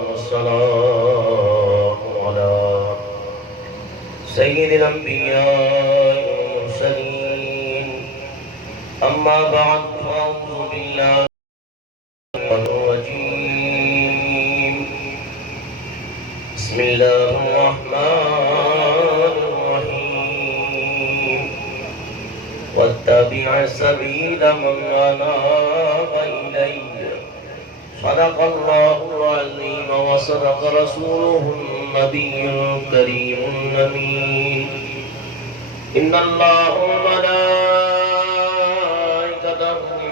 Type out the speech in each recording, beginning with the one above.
والسلام على سيد الأنبياء والمرسلين أما بعد فأعوذ بالله من الرجيم بسم الله الرحمن الرحيم واتبع سبيل من أناب إلي صدق الله العظيم وصدق رسوله النبي الكريم الأمين إن الله وملائكته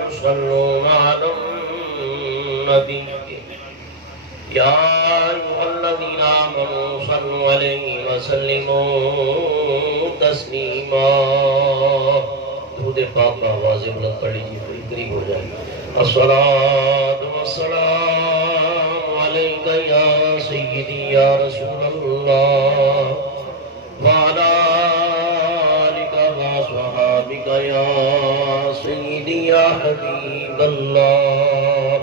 يصلون على النبي يا أيها الذين آمنوا صلوا عليه وسلموا تسليما درود پاک آواز بلند پڑھ لیجیے قریب ہو جائے الصلاة والسلام عليك يا سيدي يا رسول الله وعلى آلك وصحابك يا سيدي يا حبيب الله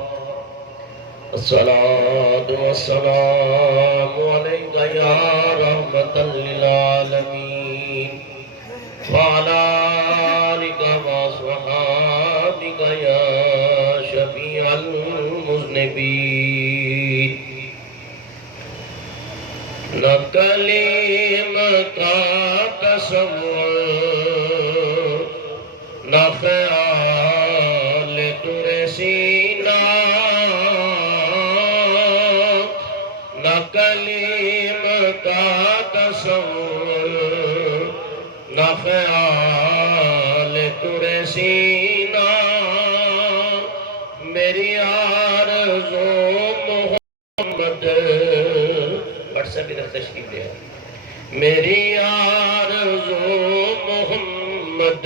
الصلاة والسلام عليك يا رحمة للعالمين وعلى آلك وصحابك يا شفيع المذنبين نہ کلیم کا تصور نہ خیال ترے سینہ نہ کلیم کا تصور نہ خیال ترے سینہ میری آرزو محمد پڑھ سکے در تشریف لے میری آرزو محمد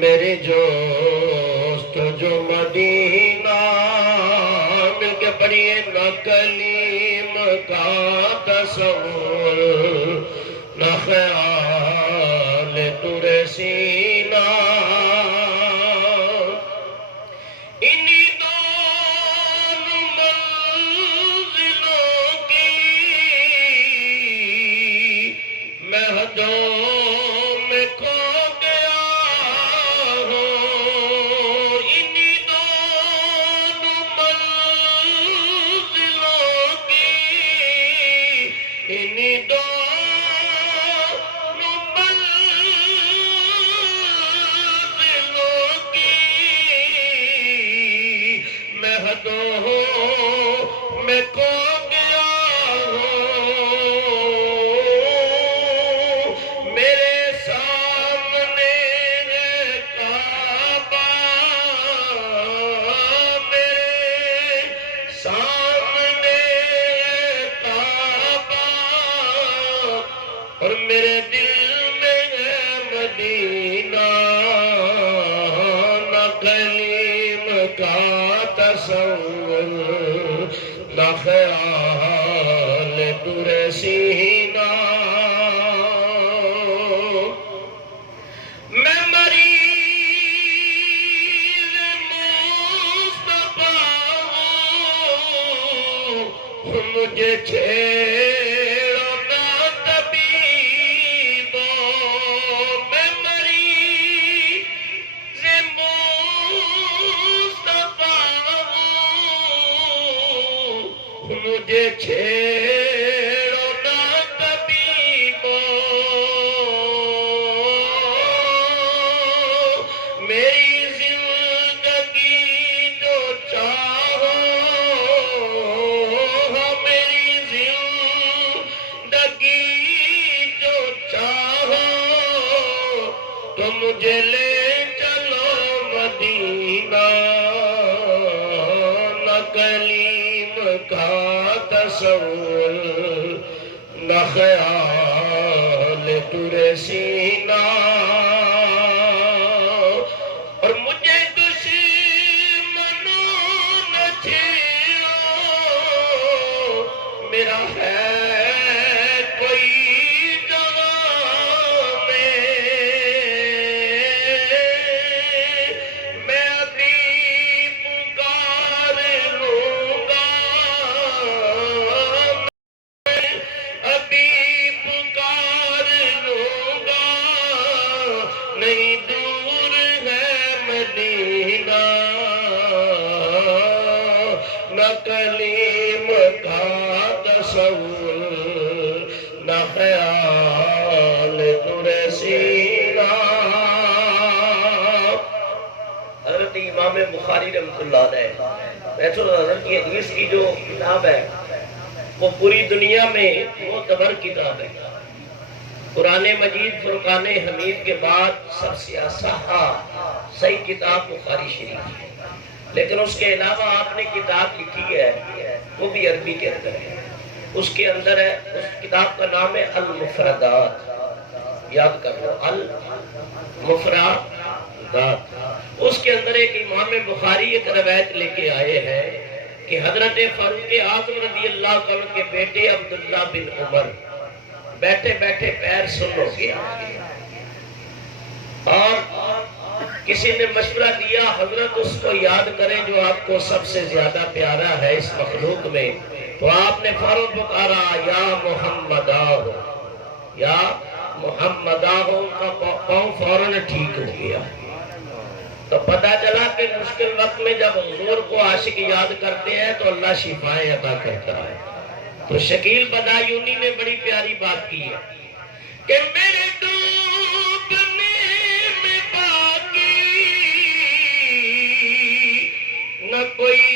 میری جوست جو مدینہ مل کے پڑھیے نہ کلیم کا تصور نہ خیال ترے سینہ انہی دونوں منزلوں کی مہدوں میں کھو گیا ہوں انہی دونوں منزلوں کی انہی دونوں منزلوں کی مہدوں میں کھو گیا ہوں میرے سامنے ہے کعبہ میرے سامنے ہے کعبہ اور میرے دل میں ہے مدینہ نہ کلیم کا تصور نہ خیال ترے سینہ میں مریض مصطفیٰ ہوں مجھے چھیڑو نہ طبیبو میں مریض مصطفیٰ ہوں مجھے چھیڑو نہ طبیبو میری زندگی جو چاہو میری زندگی جو چاہو تو مجھے لے چلو مدینہ نہ کلیم کا تصور نہ خیال ترے سینہ اور مجھے دشمنوں نہ چھیڑو میرا ہے کوئی جگہ میں ابھی پکار لوں نہ کلیم کا تصور نہ خیال در سینہ. حضرت امام بخاری رحمۃ اللہ علیہ حضرت کی حدیث کی جو کتاب ہے وہ پوری دنیا میں معتبر کتاب ہے. قرآن مجید فرقان حمید کے بعد سب سے صحیح کتاب بخاری شریف ہے. لیکن اس کے علاوہ آپ نے کتاب لکھی ہے وہ بھی عربی کے اندر ہے. اس کے اندر ہے، اس کتاب کا نام ہے المفردات. یاد کر لو، المفردات. اس کے اندر ایک امام بخاری ایک روایت لے کے آئے ہیں کہ حضرت فاروق اعظم رضی اللہ عنہ کے بیٹے عبداللہ بن عمر بیٹھے بیٹھے پیر سن ہو گیا اور کسی نے مشورہ دیا حضرت اس کو یاد کریں جو آپ کو سب سے زیادہ پیارا ہے اس مخلوق میں. تو آپ نے فوراً پکارا یا محمد آہو، یا محمد آہو. ان کا پاؤں فوراً ٹھیک ہو گیا. تو پتہ چلا کہ مشکل وقت میں جب حضور کو عاشق یاد کرتے ہیں تو اللہ شفائیں عطا کرتا ہے. تو شکیل بدایونی نے بڑی پیاری بات کی ہے کہ میرے ڈوبنے میں باقی نہ کوئی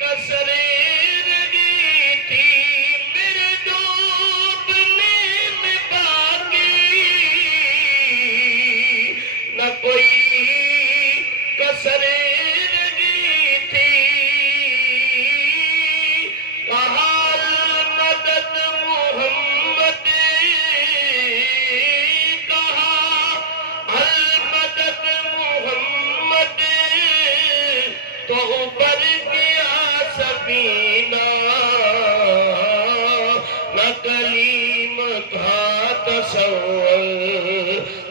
کسر رگی تھی. میرے ڈوبنے میں باقی نہ کوئی کسر رگی تھی. کہا مدد محمد، کہا المدد محمد. تو اوپر گیا سفینہ نہ کلیم کا تصور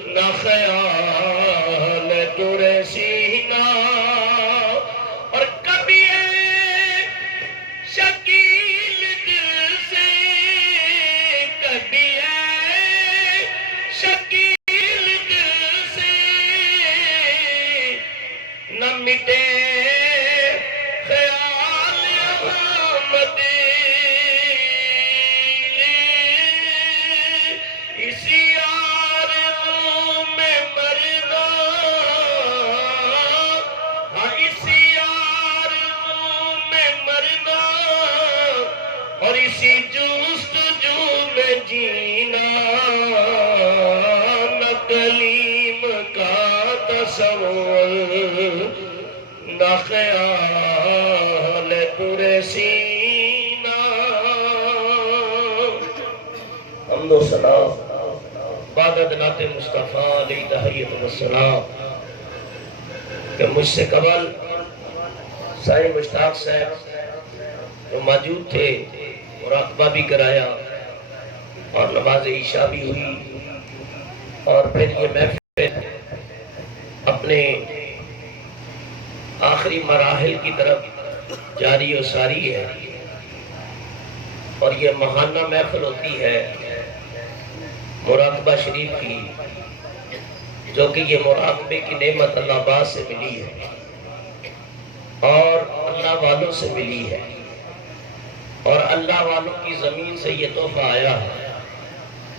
نہ خیال در سینہ. اور کبھی شکیل دل سے، کبھی شکیل دل سے نہ مٹے خیال احمد. اسی آرزو میں مرنا، ہاں اسی آرزو میں مرنا اور اسی جستجو میں جینا. نہ کلیم کا تصور نہ خیال در سینہ. حمد و ثنا بعد نعت مصطفیٰ علیہ تحیت و السلام. کہ مجھ سے قبل سائیں مشتاق صاحب جو موجود تھے مراقبہ بھی کرایا اور نماز عشاء بھی ہوئی اور پھر یہ محفل اپنے آخری مراحل کی طرف جاری و ساری ہے. اور یہ ماہانہ محفل ہوتی ہے مراقبہ شریف کی، جو کہ یہ مراقبے کی نعمت اللہ باز سے ملی ہے اور اللہ والوں سے ملی ہے اور اللہ والوں کی زمین سے یہ تحفہ آیا ہے.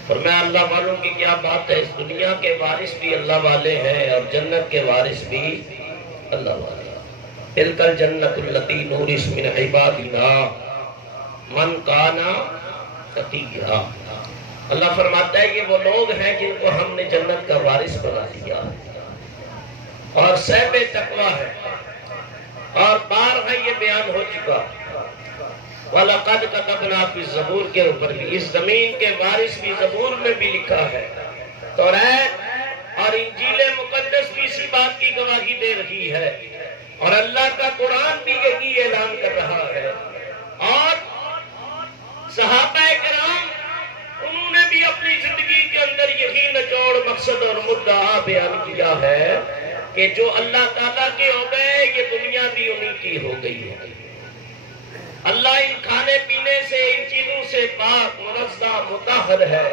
اور میں اللہ والوں کی کیا بات ہے، اس دنیا کے وارث بھی اللہ والے ہیں اور جنت کے وارث بھی اللہ والے. تلک الجنت التی نورث من عبادنا من کانا تقیا. اللہ فرماتا ہے یہ وہ لوگ ہیں جن کو ہم نے جنت کا وارث بنا دیا اور صاحب تقویٰ ہے. اور بارہا یہ بیان ہو چکا وَلَقَدْ كَتَبْنَا فِي الزَّبُورِ کے اوپر بھی، اس زمین کے وارث بھی زبور میں بھی لکھا ہے. توریت اور انجیل مقدس بھی اسی بات کی گواہی دے رہی ہے اور اللہ کا قرآن بھی یہی اعلان کر رہا ہے. اور صحابہ کرام انہوں نے بھی اپنی زندگی کے اندر یہی نچوڑ مقصد اور مدعا بیان کیا ہے کہ جو اللہ تعالیٰ کے ہو گئے یہ دنیا بھی انہی کی ہو گئی ہے. اللہ ان کھانے پینے سے، ان چیزوں سے پاک، منزہ، مطہر ہے،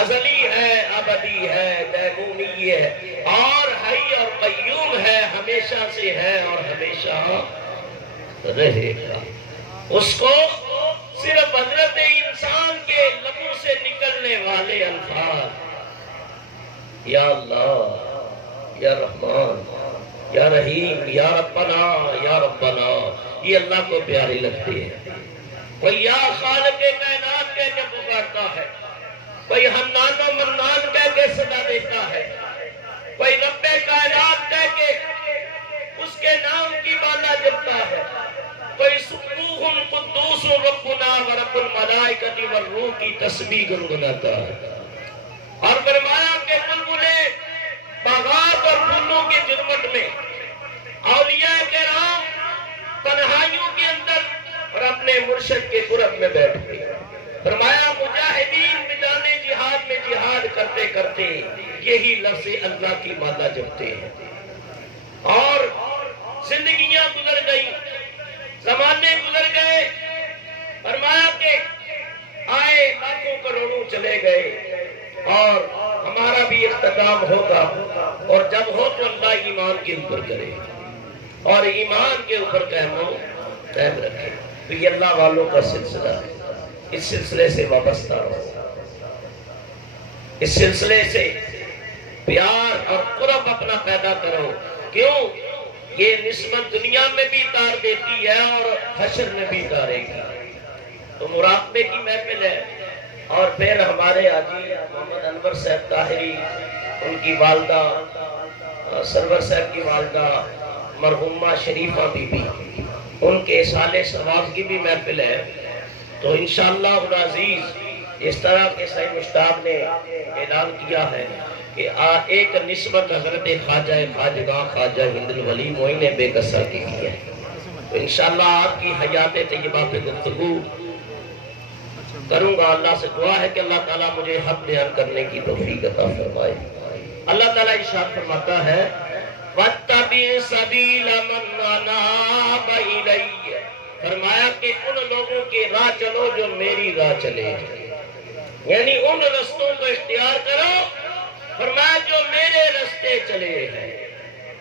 ازلی ہے، ابدی ہے، دیمونی ہے اور حی اور قیوم ہے، ہمیشہ سے ہے اور ہمیشہ رہے گا۔ اس کو صرف حضرت انسان کے لبوں سے نکلنے والے الفاظ یا اللہ، یا رحمان، یا رحیم، یا ربنا، یا ربنا، یہ اللہ کو پیاری لگتی ہے۔ کوئی یا خالق کائنات کہہ کے پکارتا ہے، کوئی حنان و منان کہہ کے صدا دیتا ہے، کوئی رب کائنات کہہ کے اس کے نام کی مالا جپتا ہے، کوئی سبوح قدوس ربنا ورب الملائکۃ والروح کی تسبیح گنگناتا ہے۔ اور فرمایا کہ بلبلیں باغات اور پھولوں کی خدمت میں، اولیاء کرام تنہائیوں کے اندر اور اپنے مرشد کے قرب میں بیٹھ گئے۔ فرمایا مجاہدین میدان جہاد میں جہاد کرتے کرتے یہی لفظ اللہ کی مالا جپتے ہیں۔ اور زندگیاں گزر گئی، زمانے گزر گئے، فرمایا کہ آئے لاکھوں کروڑوں چلے گئے، اور ہمارا بھی اختتام ہوگا، اور جب ہو تو اللہ ایمان کے اوپر کرے اور ایمان کے اوپر قائم رکھے۔ تو یہ اللہ والوں کا سلسلہ ہے، اس سلسلے سے وابستہ رہو، اس سلسلے سے پیار اور قرب اپنا پیدا کرو۔ کیوں؟ یہ نسبت دنیا میں بھی تار دیتی ہے اور حشر میں بھی تارے گی۔ تو مراقبے کی محفل ہے، اور پھر ہمارے حاجی محمد انور صاحب طاہری، ان کی والدہ سرور صاحب کی والدہ مرحومہ شریفہ بی بی، ان کے سال ثواب کی بھی محفل ہے۔ تو انشاءاللہ العزیز اس طرح کے صحیح مشتاق نے اعلان کیا ہے کہ ایک نسبت حضرت خواجہ خواجگاں خواجہ ہند الولی معین بے کسا کی ہے۔ تو انشاءاللہ آپ کی حیات طیبہ پہ گفتگو کروں گا۔ اللہ سے دعا ہے کہ اللہ تعالیٰ مجھے حق بیان کرنے کی توفیق عطا فرمائے۔ اللہ تعالیٰ ارشاد فرماتا ہے وَاتَّبِعْ سَبِيلَ مَنْ أَنَابَ إِلَيَّ، فرمایا کہ ان لوگوں کی راہ چلو جو میری راہ چلے، یعنی ان رستوں کو اختیار کرو، فرمایا جو میرے رستے چلے ہیں۔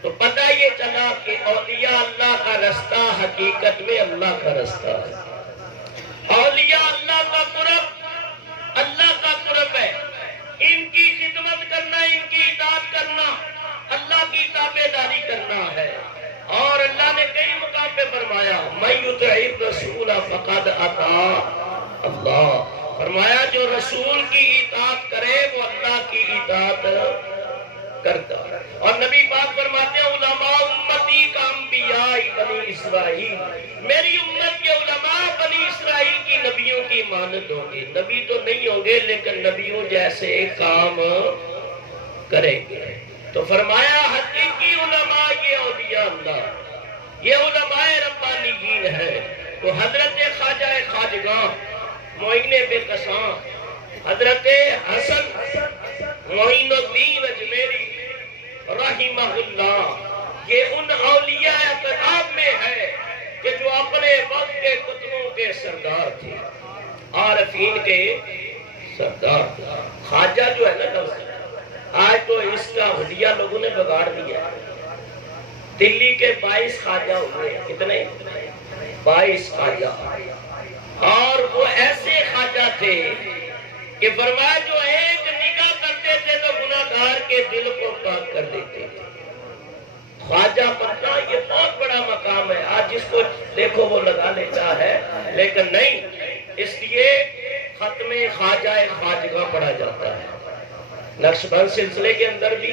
تو پتہ یہ چلا کہ اولیاء اللہ کا رستہ حقیقت میں اللہ کا رستہ ہے۔ اولیاء اللہ کا قرب ہے، ان کی خدمت کرنا، ان کی اطاعت کرنا، اللہ کی تابعداری کرنا ہے۔ اور اللہ نے کئی مقام پہ فرمایا مَن یُطِعِ الرَّسُولَ فَقَدْ أَطَاعَ اللَّهَ، فرمایا جو رسول کی اطاعت کرے وہ اللہ کی اطاعت کرتا ہے۔ اور نبی پاک فرماتے ہیں علماء امتی کا انبیاء بنی اسرائیل، میری امت کے علماء بنی اسرائیل کی نبیوں کی مانند ہوں گے۔ نبی تو نہیں ہوں گے لیکن نبیوں جیسے کام کریں گے۔ تو فرمایا حقیقی علماء یہ اولیاء اللہ، یہ علماء ربانیین ہیں۔ تو حضرت خواجہ خواجگاں معین بے کساں حضرت حسن معین الدین اجمیری رحمہ اللہ، یہ ان اولیاء اقراب میں ہے کہ جو اپنے وقت کے کتبوں کے سردار تھے، عارفین کے سردار تھے۔ خواجہ جو ہے نا، آج تو اس کا حلیہ لوگوں نے بگاڑ دیا۔ دلی کے 22 خواجہ ہوئے، کتنے؟ 22 خواجہ، اور وہ ایسے خواجہ تھے کہ فرمایا جو ایک نگاہ کرتے تھے تو گناہگار کے دل کو پاک کر دیتے تھے۔ خواجہ بننا یہ بہت بڑا مقام ہے، آج جس کو دیکھو وہ لگا لیتا ہے، لیکن نہیں، اس لیے ختم خواجہ خواجگاں پڑھا جاتا ہے۔ نقشبند سلسلے کے اندر بھی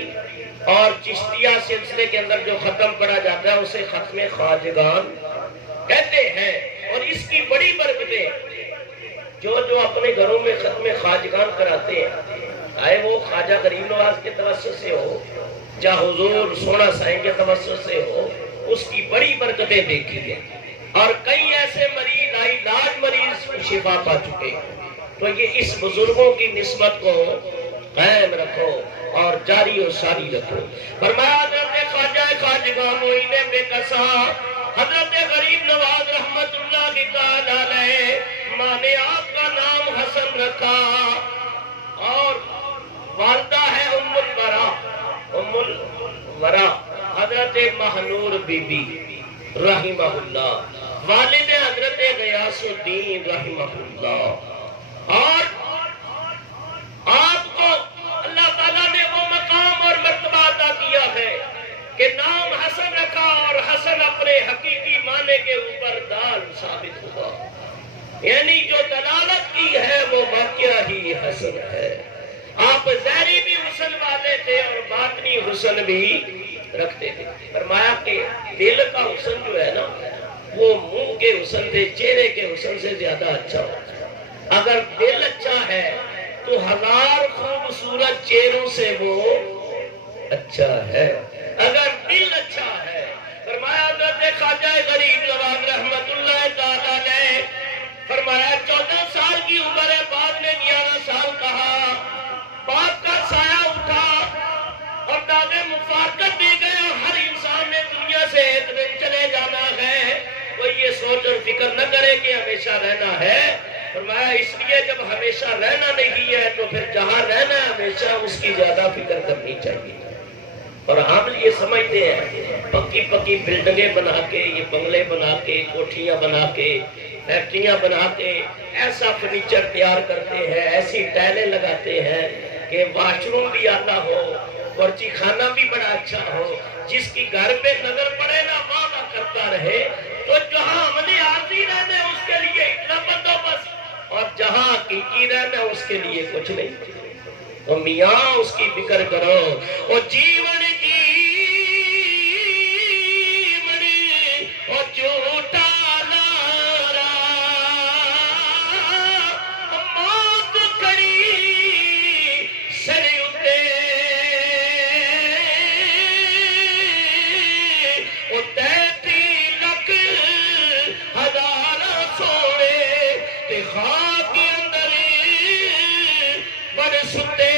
اور چشتیہ سلسلے کے اندر جو ختم پڑھا جاتا ہے اسے ختم خواجگان کہتے ہیں۔ اور اس کی بڑی برکتیں جو اپنے گھروں میں ختم خواجگان کراتے ہیں، چاہے وہ خواجہ غریب نواز کے توسط سے ہو یا حضور سونا سائیں کے توسط سے ہو، اس کی بڑی برکتیں دیکھی ہیں۔ اور کئی ایسے مریض لاعلاج مریض شفا پا چکے ہیں۔ تو یہ اس بزرگوں کی نسبت کو قائم رکھو اور جاری و ساری رکھو۔ فرمایا حضرت خواجہ خواجگاں معین بے کساں حضرت غریب نواز رحمت اللہ تعالی علیہ، ماں نے آپ کا نام حسن رکھا، اور والدہ ہے ام الورا حضرت مہنور بی بی رحمہ اللہ۔ والد حضرت غیاث الدین رحمہ اللہ، اور آپ کو اللہ تعالیٰ نے وہ مقام اور مرتبہ عطا کیا ہے کہ نام حسن رکھا، اور حسن اپنے حقیقی معنی کے اوپر دال ثابت ہوا، یعنی جو دلالت کی ہے وہ واقعہ ہی حسن ہے۔ آپ ظاہری بھی حسن والے تھے اور باطنی حسن بھی رکھتے تھے۔ فرمایا کہ دل کا حسن جو ہے نا وہ منہ کے حسن سے، چہرے کے حسن سے زیادہ اچھا ہوتا ہے۔ اگر دل اچھا ہے تو ہزار خوبصورت چہروں سے وہ اچھا ہے، اگر دل اچھا ہے۔ فرمایا حضرت خواجہ غریب نواز رحمت اللہ تعالیٰ نے فرمایا 14 سال کی عمر ہے، بعد میں 11 سال کہا، باپ کا سایہ اٹھا اور دادے مفارقت دی گئے، ہر انسان نے دنیا سے ایک دن چلے جانا ہے، کوئی یہ سوچ اور فکر نہ کرے کہ ہمیشہ رہنا ہے۔ فرمایا اس لیے جب ہمیشہ رہنا نہیں ہے تو پھر جہاں رہنا ہے ہمیشہ اس کی زیادہ فکر کرنی چاہیے۔ اور ہم یہ سمجھتے ہیں پکی پکی بلڈنگیں بنا کے، یہ بنگلے بنا کے، کوٹھیاں بنا کے، فیکٹریاں بنا کے ایسا فرنیچر تیار کرتے ہیں، ایسی ٹائلیں لگاتے ہیں کہ واش روم بھی آتا ہو، ورچی خانہ بھی بڑا اچھا ہو، جس کی گھر پہ نظر پڑے نا وہاں کرتا رہے، تو جہاں عملی عارضی رہنا ہے اس کے لیے اتنا بندوبست، اور جہاں حقیقی رہنا ہے اس کے لیے کچھ نہیں۔ تو میاں اس کی فکر کرو، اور جیون کی منی اور جھوٹا نارا موت کھڑی سر اتے او 33 لکھ ہزار سونے تے خاک اندر بڑے ستے۔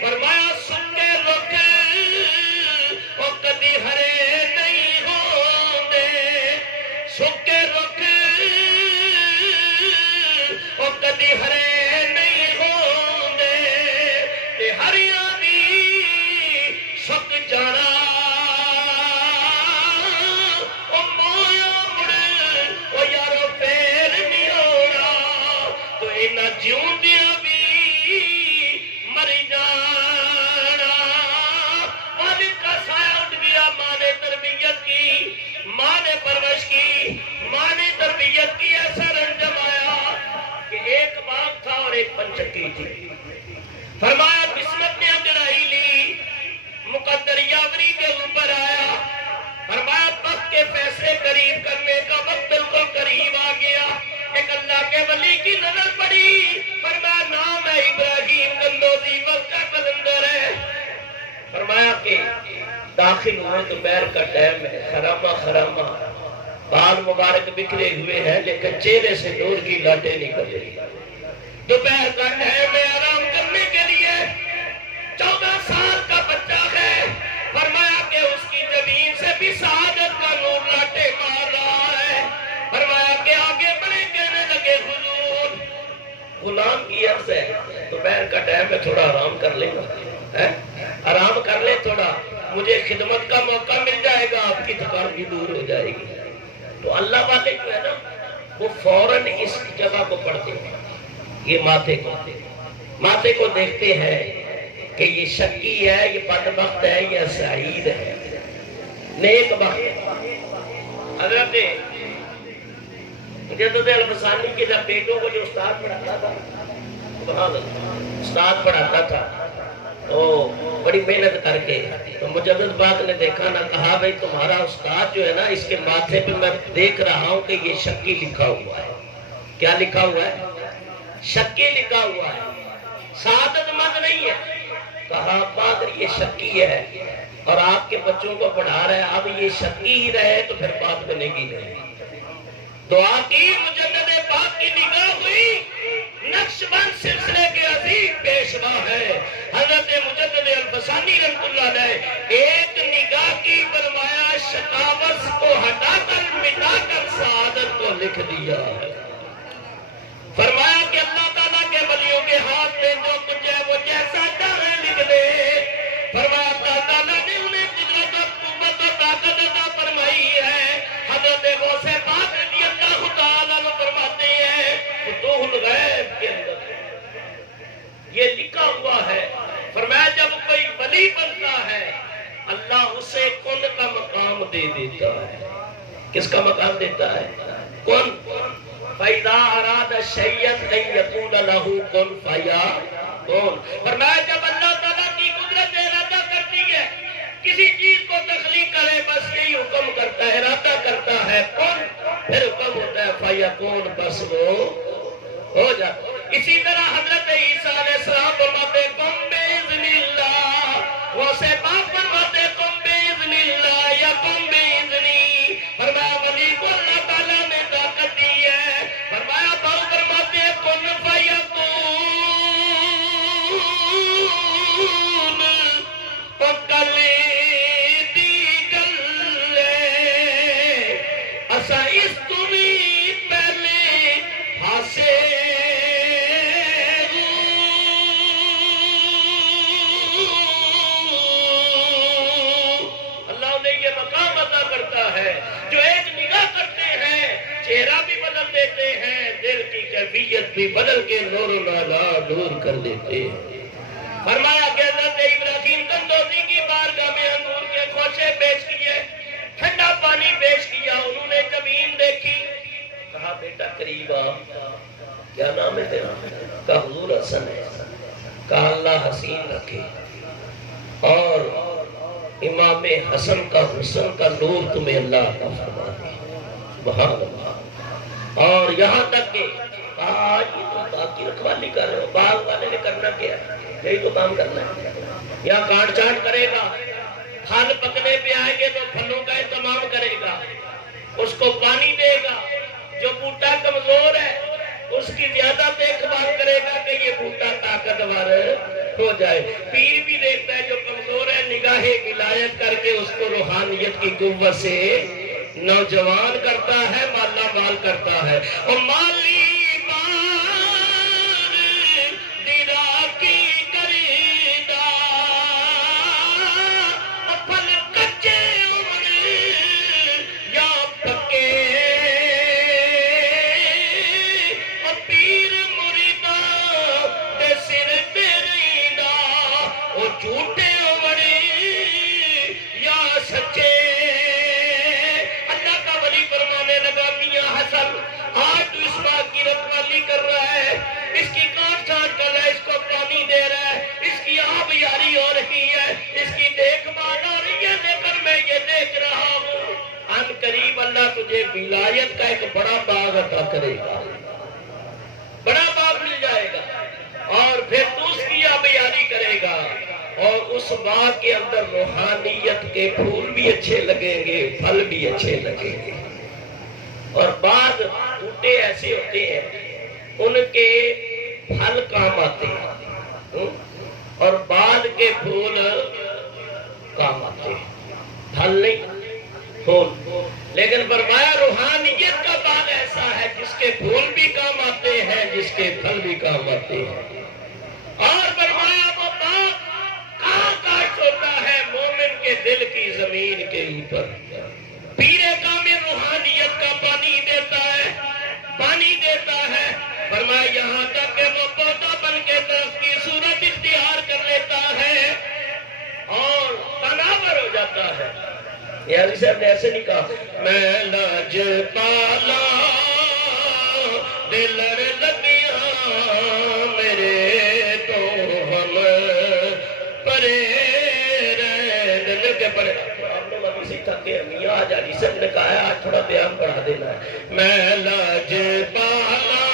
فرمایا سکے رخ او کدی ہرے نہیں ہوندے، سکے رخ او کدی ہرے نہیں ہوندے، تے ہریاں دی سک جانا جیوں دیا بھی مری جانا۔ والد کا سایہ اٹھ گیا، ماں نے تربیت کی، ماں نے پرورش کی، ماں نے تربیت کی، ایسا رنج جمایا کہ ایک باغ تھا اور ایک پنچکی تھی۔ فرمایا قسمت نے انگڑائی لی، مقدر یاوری کے اوپر آیا۔ فرمایا وقت کے فیصلے قریب کرنے کا وقت بالکل قریب آ گیا۔ ایک اللہ کے ولی کی نظر پڑی، فرمایا نام ہے ابراہیم، گندوزی وقت کا قلندر ہے۔ فرمایا کہ داخل ہوئے دوپہر کا ٹائم ہے، خرامہ خرامہ بال مبارک بکھرے ہوئے ہیں لیکن چہرے سے نور کی لاٹیں نکل رہی۔ دوپہر کا ٹائم ہے آرام کرنے کے لیے، 14 سال کا بچہ ہے۔ فرمایا کہ اس کی زمین سے بھی سعادت کا نور لاٹیں مار رہا ہے۔ فرمایا کہ آگے بڑھے، کہنے لگے حضور غلام کی عرض ہے، دوپہر کا ٹائم ہے، تھوڑا آرام کر لے گا، آرام کر لے تھوڑا، مجھے خدمت کا موقع مل جائے گا، آپ کی تھکان بھی دور ہو جائے گی۔ تو اللہ والے جو ہے نا وہ فوراً اس جگہ کو پڑھتے ہیں، یہ ماتھے کو دیکھتے ہیں کہ یہ شکی ہے، یہ بدبخت ہے، یہ سعید ہے، نیک بخت۔ حضرت مجدد الفسانی کے جب بیٹوں کو جو استاد پڑھاتا تھا، استاد پڑھاتا تھا تو بڑی محنت کر کے، تو مجدد باغ نے دیکھا نہ، کہا بھئی تمہارا استاد جو ہے نا اس کے ماتھے پہ میں دیکھ رہا ہوں کہ یہ شکی لکھا ہوا ہے۔ کیا لکھا ہوا ہے؟ شکی لکھا ہوا ہے، سعادت مند نہیں ہے۔ کہا پادری یہ شکی ہے اور آپ کے بچوں کو پڑھا رہے ہیں، اب یہ شکی ہی رہے تو پھر بات بنے گی نہیں۔ دعا کی، مجدد پاک کی نگاہ ہوئی، نقشبند سلسلے کے عظیم پیشوا ہے حضرت مجدد الفسانی رحمۃ اللہ علیہ، ایک نگاہ کی، فرمایا شقاوت کو ہٹا کر مٹا کر سعادت کو لکھ دیا ہے۔ فرمایا کہ اللہ تعالیٰ کے ولیوں کے ہاتھ میں جو کچھ ہے وہ جیسا چاہے لکھ ولی بنتا ہے اللہ اسے کن کا مقام دے دیتا ہے. کس کا مقام دیتا ہے؟ کن. فَإِذَا أَرَادَ شَيْئًا أَن يَقُولَ لَهُ كُن فَيَكُونُ. فرمایا جب اللہ تعالیٰ کی قدرت ارادہ کرتی ہے کسی چیز کو تخلیق کرے بس یہی حکم کرتا ہے، ارادہ کرتا ہے کن، پھر حکم ہوتا ہے فَيَكُونُ، بس وہ ہو جاتا. اسی طرح حضرت عیسیٰ علیہ السلام فرماتے کن بِإِذْنِ اللَّهِ، وہ سے باپ فرماتے کن بِإِذْنِ اللَّهِ یا کن بِإِذْنِ. فرمایا ولی کو اللہ تعالیٰ نے طاقت دی ہے. فرمایا باپ فرماتے کن فَيَكُونُ، پکلے دی گلے اسا اس تمہیں پہلے ہاسے. جو ایک نگاہ کرتے ہیں چہرہ بھی بدل دیتے ہیں، دل کی کیفیت بھی بدل کے نور و نالا نور کر دیتے ہیں. فرمایا کہ حضرت ابراہیم قندوزی کی بارگاہ میں انگور کے خوشے پیش کیے، ٹھنڈا پانی پیش کیا. انہوں نے زمین دیکھی، کہا بیٹا قریب آ، کیا نام ہے تیرا؟ کہا حضور حسن ہے. کہا اللہ حسین رکھے اور امام حسن کا حسن کا نور تمہیں اللہ عطا فرما دے. سبحان اللہ. اور یہاں تک کہ آج یہ تم باغ کی رکھوالی کر رہے ہو، باغ والے نے کرنا کیا ہے؟ یہی تو کام کرنا ہے. یا کاٹ چاٹ کرے گا، پھل پکنے پہ آئیں گے تو پھلوں کا اہتمام کرے گا، اس کو پانی دے گا. جو بوٹا کمزور ہے اس کی زیادہ دیکھ بھال کرے گا کہ یہ بوٹا طاقتور ہو جائے. پیر بھی دیکھتا ہے جو کمزور ہے، نگاہ ولایت کر کے اس کو روحانیت کی قوت سے نوجوان کرتا ہے، مالا مال کرتا ہے. اور مالی مال دیرا کی کریدا پھل کچے عمر یا پکے. اور پیر مریدا دے سر تیریدا وہ جھوٹے عمر یا سچے. اللہ کا ولی فرمانے لگا میاں حسن آج تو اس بات کی رکھوالی کر رہا ہے، اس کی کاٹ چھاٹ کر رہا ہے، اس کو پانی دے رہا ہے، اس کی آب یاری ہو رہی ہے، اس کی دیکھ بھال ہو رہی ہے، لیکن میں یہ دیکھ رہا ہوں ان قریب اللہ تجھے ولایت کا ایک بڑا باغ عطا کرے گا، بڑا باغ مل جائے گا. اور پھر تو اس کی آب یاری کرے گا اور اس باغ کے اندر روحانیت کے پھول بھی اچھے لگیں گے، پھل بھی اچھے لگیں گے. اور بعض بوٹے ایسے ہوتے ہیں ان کے پھل کام آتے ہیں اور بعض کے پھول کام آتے ہیں، پھل نہیں پھول. لیکن فرمایا روحانیت کا باغ ایسا ہے جس کے پھول بھی کام آتے ہیں، جس کے پھل بھی کام آتے ہیں. اور فرمایا وہ باغ کہاں کاٹ ہوتا ہے؟ مومن کے دل کی زمین کے اوپر. پیر کامل روحانیت کا پانی دیتا ہے، پانی دیتا ہے. فرمایا یہاں تک کہ وہ پودا بن کے درخت کی صورت اختیار کر لیتا ہے اور تناور ہو جاتا ہے. یعنی صاحب نے ایسے نہیں کہا میں لاج پالا دل لگیا میرے تو ہم پرے رہنے کے پرے. آپ لوگ ابھی سے تھکے میاں آج علی صاحب نے کہا ہے آج تھوڑا بیان پڑھا دینا ہے. میں لاج پالا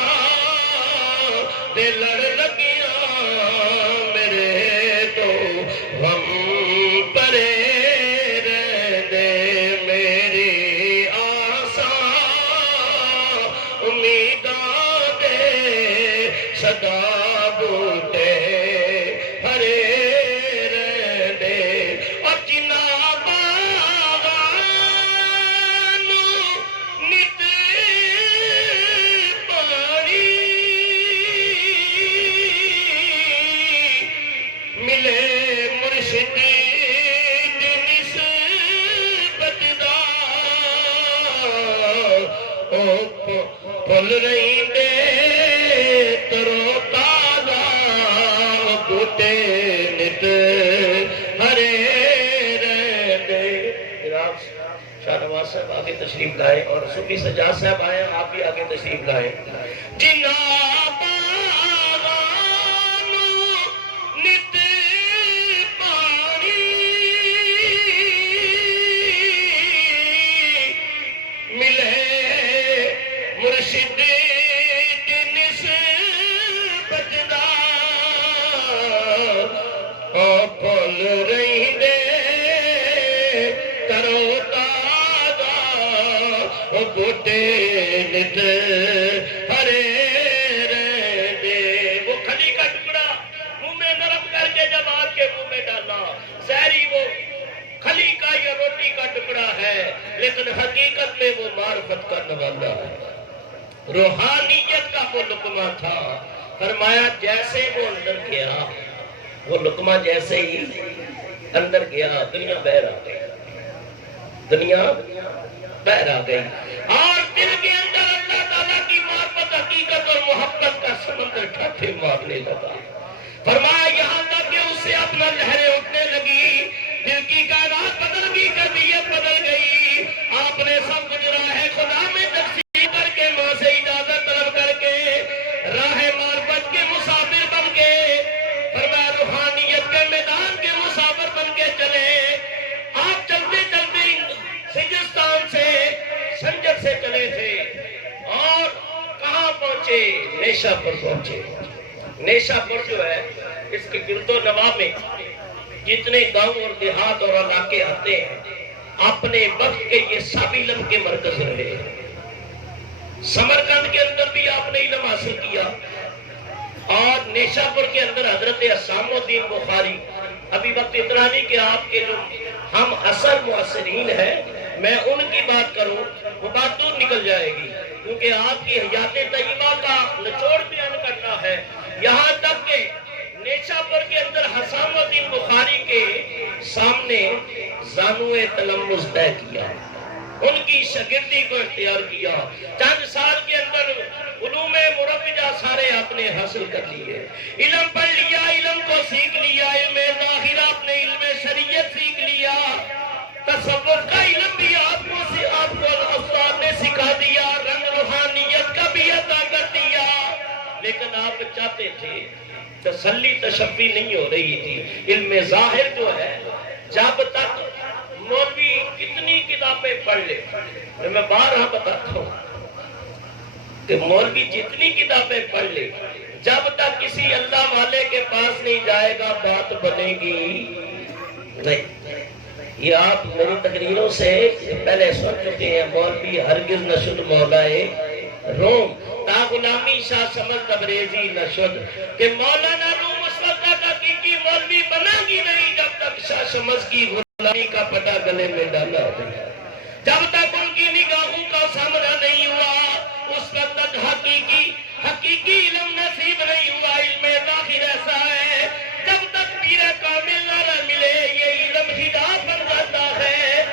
دل لگیا میرے تو ہم پرے پھل رہی دے ترو تازہ بوٹے نت شاہ نواز صاحب آگے تشریف لائیں اور صوفی سجاد صاحب آئے، آپ بھی آگے تشریف لائیں۔ جناب نت پانی ملے مرشد پل رہی دے کرو تازہ بوٹے نت ہرے رہے۔ وہ کھلی کا ٹکڑا منہ میں نرم کر کے جب آپ کے منہ میں ڈالا، زہری وہ کھلی کا یا روٹی کا ٹکڑا ہے، لیکن حقیقت میں وہ معرفت کا نوالا ہے، روحانیت کا وہ لقمہ تھا۔ فرمایا جیسے وہ اندر گیا، وہ لقمہ جیسے ہی اندر گیا، دنیا بہر آ گئی، دنیا بہر آ گئی، اور دل کے اندر اللہ تعالیٰ کی معرفت، حقیقت اور محبت کا سمندر ٹھاٹھے مارنے لگا۔ فرمایا یہاں تک کہ اس سے اپنا لہریں اٹھنے لگی، دل کی کائنات بدل گئی، طبیعت بدل گئی۔ آپ نے سب کچھ راہ خدا میں تقسیم کر کے، ماں سے اجازت طلب کر کے، راہ معرفت کے مسافر بن کے، فرمایا روحانیت کے میدان کے مسافر بن کے چلے۔ آپ چلتے چلتے سجستان سے، سنجر سے چلے تھے، اور کہاں پہنچے؟ نیشا پور پہنچے۔ نیشا پور جو ہے، اس کے گرد و نواح میں جتنے گاؤں اور دیہات اور علاقے آتے ہیں، اپنے وقت کے یہ سب علم کے مرکز رہے۔ سمرقند کے اندر بھی آپ نے علم حاصل کیا، اور نیشا پور کے اندر حضرت حسام الدین بخاری، ابھی وقت اتنا نہیں کہ آپ کے جو ہم اصل معاصرین ہیں، میں ان کی بات کروں، وہ بات دور نکل جائے گی، کیونکہ آپ کی حیات طیبہ کا نچوڑ بیان کرنا ہے۔ یہاں تک کہ نیشا پور کے اندر حسام الدین بخاری کے سامنے زانوِ تلمذ طے کیا، ان کی شاگردی کو اختیار کیا، چند سال کے اندر علوم مروجہ سارے آپ نے حاصل کر لیے، علم پڑھ لیا، علم کو سیکھ لیا، علم ظاہر آپ نے علم شریعت سیکھ لیا، تصور کا علم بھی آپ کو استاد نے سکھا دیا، رنگ روحانیت کا بھی عطا کر دیا، لیکن آپ چاہتے تھے، تسلی تشفی نہیں ہو رہی تھی، علم ظاہر جو ہے، جب تک مولوی کتنی کتابیں پڑھ لے، میں بارہا بتاتا ہوں کہ مولوی جتنی کتابیں پڑھ لے، جب تک کسی اللہ والے کے پاس نہیں جائے گا، بات بنے گی نہیں۔ یہ آپ میری تقریروں سے پہلے سن چکے ہیں، مولوی ہرگز نہ شد مولائے روم، تا غلامی شاہ سمجھ تبریزی نہ شد، کہ مولانا روم اس وقت تک حقیقی مولوی بنا گی نہیں جب تک شاہ شمس کی غلامی کا پٹا گلے میں ڈالا نہیں، جب تک ان کی نگاہوں کا سامنا نہیں ہوا، اس وقت تک حقیقی علم نصیب نہیں ہوا۔ علم ظاہر ایسا ہے، جب تک پیر کامل نہ ملے، یہ علم حجاب بن جاتا ہے۔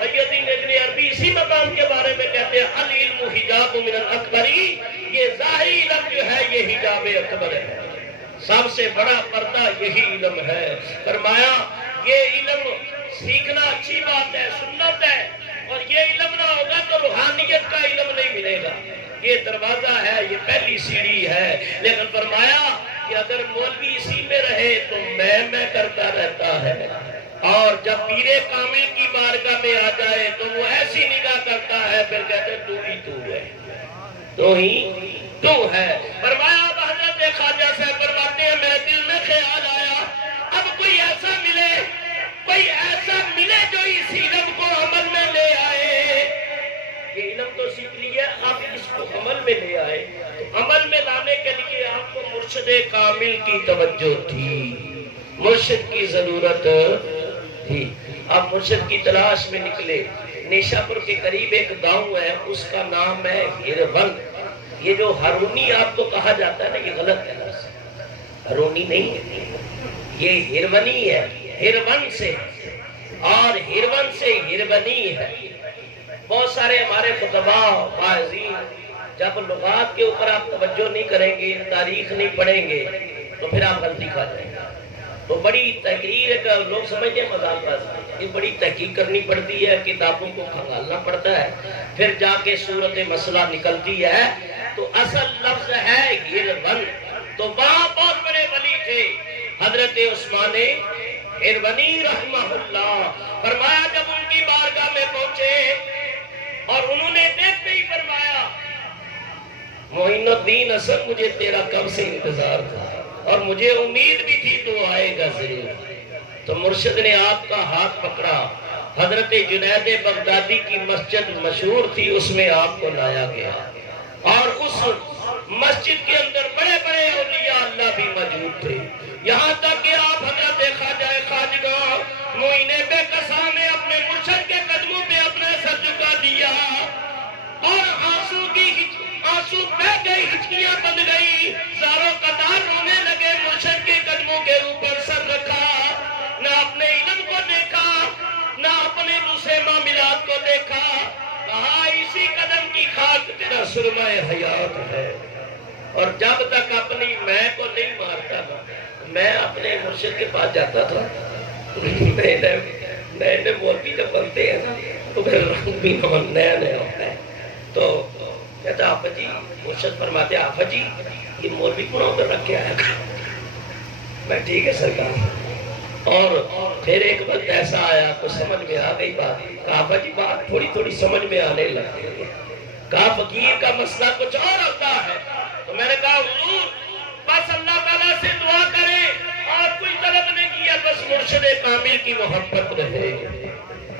محیدین ابن عربی اسی مقام کے بارے میں کہتے ہیں، العلم حجاب من الاکبری، یہ ظاہری علم جو ہے یہ حجاب اکبر ہے، سب سے بڑا پردہ یہی علم ہے۔ فرمایا یہ علم سیکھنا اچھی بات ہے، سنت ہے، اور یہ علم نہ ہوگا تو روحانیت کا علم نہیں ملے گا۔ یہ دروازہ ہے، یہ پہلی سیڑھی ہے، لیکن فرمایا کہ اگر مولوی اسی میں رہے تو میں کرتا رہتا ہے، اور جب پیر کامل کی بارگاہ میں آ جائے تو وہ ایسی نگاہ کرتا ہے، پھر کہتے ہیں تو ہی تو ہے، تو ہی تو ہے۔ فرمایا اب حضرت خواجہ صاحب فرماتے ہیں، میرے دل میں خیال آیا، اب کوئی ایسا ملے جو اس علم کو عمل میں لے آئے۔ یہ علم تو سیکھ لیا، آپ اس کو عمل میں لے آئے، تو عمل میں لانے کے لیے آپ کو مرشد کامل کی توجہ تھی، مرشد کی ضرورت تھی۔ آپ مرشد کی تلاش میں نکلے۔ نیشا پور کے قریب ایک گاؤں ہے، اس کا نام ہے ہرون۔ یہ جو ہرونی آپ کو کہا جاتا ہے نا، یہ غلط ہے، ہرونی نہیں ہے، یہ ہرونی ہے، ہرون سے، اور ہرون سے ہرونی ہے۔ بہت سارے ہمارے خطباء واعظین جب لغات کے اوپر آپ توجہ نہیں کریں گے، تاریخ نہیں پڑھیں گے، تو پھر آپ غلطی کھا جائیں گے۔ تو بڑی تحقیق کا لوگ سمجھتے ہیں مذاق بازی، یہ بڑی تحقیق کرنی پڑتی ہے، کتابوں کو کھنگالنا پڑتا ہے، پھر جا کے صورت مسئلہ نکلتی ہے۔ تو اصل لفظ ہے ہرون۔ تو وہاں بہت بڑے ولی تھے حضرت عثمان ہرونی رحمہ اللہ، فرمایا جب ان کی بارگاہ میں پہنچے اور انہوں نے دیکھتے ہی فرمایا معین الدین اصل مجھے تیرا کب سے انتظار تھا اور مجھے امید بھی تھی تو آئے گا ضرور۔ تو مرشد نے آپ کا ہاتھ پکڑا، حضرت جنید بغدادی کی مسجد مشہور تھی، اس میں آپ کو لایا گیا، اور اس مسجد کے اندر بڑے بڑے اولیاء اللہ بھی موجود تھے، یہاں تک کہ آپ حضرت خواجہ خواجگاہ معین بے کسا نے اپنے مرشد کے قدموں پہ اپنا سر جھکا دیا، اور آنسو بہ گئی، ہچکیاں بند گئی، زاروں قطار رونے لگے، مرشد کے قدموں کے اوپر سر رکھا، نہ اپنے علم کو دیکھا، نہ اپنے دوسرے معاملات کو دیکھا، کہا اسی قدم کی خاک تیرا سرمہ حیات ہے۔ اور جب تک اپنی میں کو نہیں مارتا تھا، میں اپنے مرشد کے پاس جاتا تھا، نئے مولوی جب بنتے ہیں نا تو پھر رنگ بھی نیا نیا ہوتا ہے، تو کہتا آفا جی، مرشد فرماتے آفا جی یہ مولوی پورا ادھر رکھ کے آیا کر، میں ٹھیک ہے سرکار۔ اور پھر ایک وقت ایسا آیا تو سمجھ میں آ گئی بات، کہا آفا جی بات تھوڑی تھوڑی سمجھ میں آنے لگ گئی، کہا فقیر کا مسئلہ کچھ اور ہوتا ہے۔ تو میں نے کہا حضور بس اللہ تعالیٰ سے دعا کریں اور کوئی طلب نہیں کیا، بس مرشد کامل کی محبت رہے،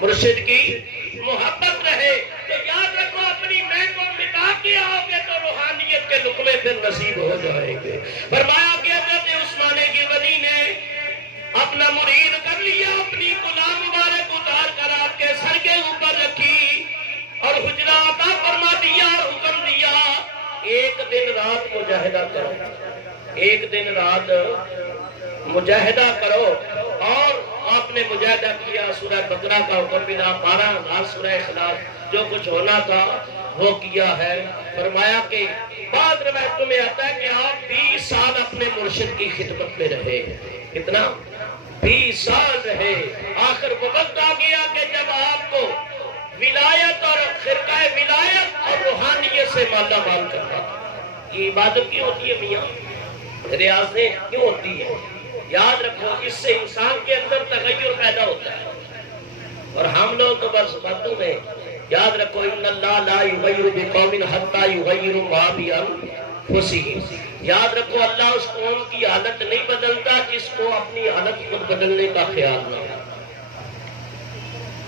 مرشد کی محبت رہے۔ تو یاد رکھو اپنی میں کو مٹا کے آؤ گے تو روحانیت کے لقمے پھر نصیب ہو جائیں گے۔ فرمایا کہ حضرت عثمان غنی نے اپنا مرید کر لیا، اپنی غلام مبارک اتار کر آپ کے سر کے اوپر رکھی اور حجرہ عطا فرما دیا اور حکم دیا ایک دن رات مجاہدہ کرو، ایک دن رات مجاہدہ کرو۔ اور آپ نے مجاہدہ کیا، سورہ بقرہ کا حکم ملا، 12,000 سورہ اخلاص جو کچھ ہونا تھا وہ کیا ہے۔ فرمایا کہ بعد روایتوں میں آتا ہے کہ آپ 20 سال اپنے مرشد کی خدمت میں رہے، کتنا 20 سال رہے۔ آخر وہ وقت آ گیا کہ جب آپ کو ولایت اور خرقہ ولایت اور روحانیت سے مالا مال کرنا۔ یہ عبادت کیوں ہوتی ہے میاں؟ ریاضیں کیوں ہوتی ہے؟ یاد رکھو اس سے انسان کے اندر تغیر پیدا ہوتا ہے، اور ہم لوگ تو بس باتوں میں یاد رکھو ان اللہ لا یغیر بقوم حتی یغیروا ما بانفسہم۔ یاد رکھو اللہ اس قوم کی حالت نہیں بدلتا جس کو اپنی حالت خود بدلنے کا خیال نہ ہو،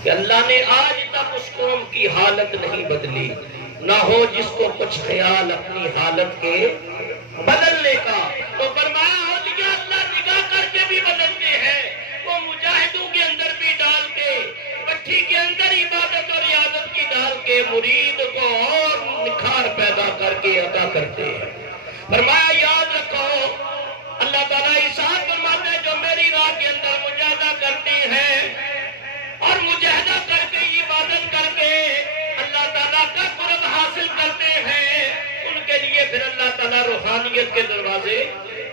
کہ اللہ نے آج تک اس قوم کی حالت نہیں بدلی، نہ ہو جس کو کچھ خیال اپنی حالت کے بدلنے کا۔ تو فرمایا اولیاء اللہ نگاہ کر کے بھی بدلتے ہیں، وہ مجاہدوں کے اندر بھی ڈال کے، بٹھی کے اندر عبادت اور ریاضت کی ڈال کے مرید کو اور نکھار پیدا کر کے عطا کرتے ہیں۔ فرمایا یاد رکھو اللہ تعالیٰ ارشاد فرماتے ہیں جو میری راہ کے اندر مجاہدہ کرتے ہیں اور مجاہدہ کر کے عبادت کر کے اللہ تعالیٰ کا قرب حاصل کرتے ہیں، ان کے لیے پھر اللہ تعالیٰ روحانیت کے دروازے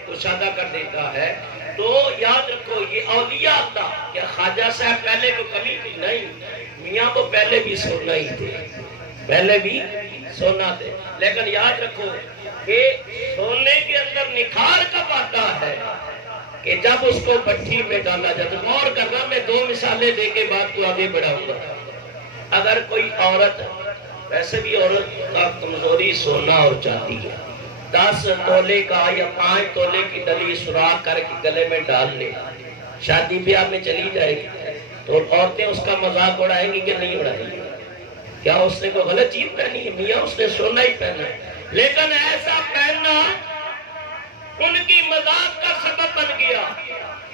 کشادہ کر دیتا ہے۔ تو یاد رکھو یہ اولیاء اللہ، کیا خواجہ صاحب پہلے کو کمی تھی؟ نہیں، میاں کو پہلے بھی سونا ہی تھے، پہلے بھی سونا تھے، لیکن یاد رکھو کہ سونے کے اندر نکھار کب آتا ہے کہ جب اس کو بھٹی میں ڈالا جاتا۔ غور کرنا، میں 2 مثالیں دے کے بات کو آگے بڑھاؤں گا۔ اگر کوئی عورت، ویسے بھی عورت کا کمزوری سونا اور چاندی ہے، 10 تولے کا یا 5 تولے کی ڈلی سوراخ کر کے گلے میں ڈال لے، شادی بیاہ میں چلی جائے گی تو عورتیں اس کا مذاق اڑائیں گی کہ نہیں اڑائیں گی؟ کیا اس نے کوئی غلط چیز پہنی ہے؟ میاں اس نے سونا ہی پہنا ہے، لیکن ایسا پہننا ان کی مذاق کا سبب بن گیا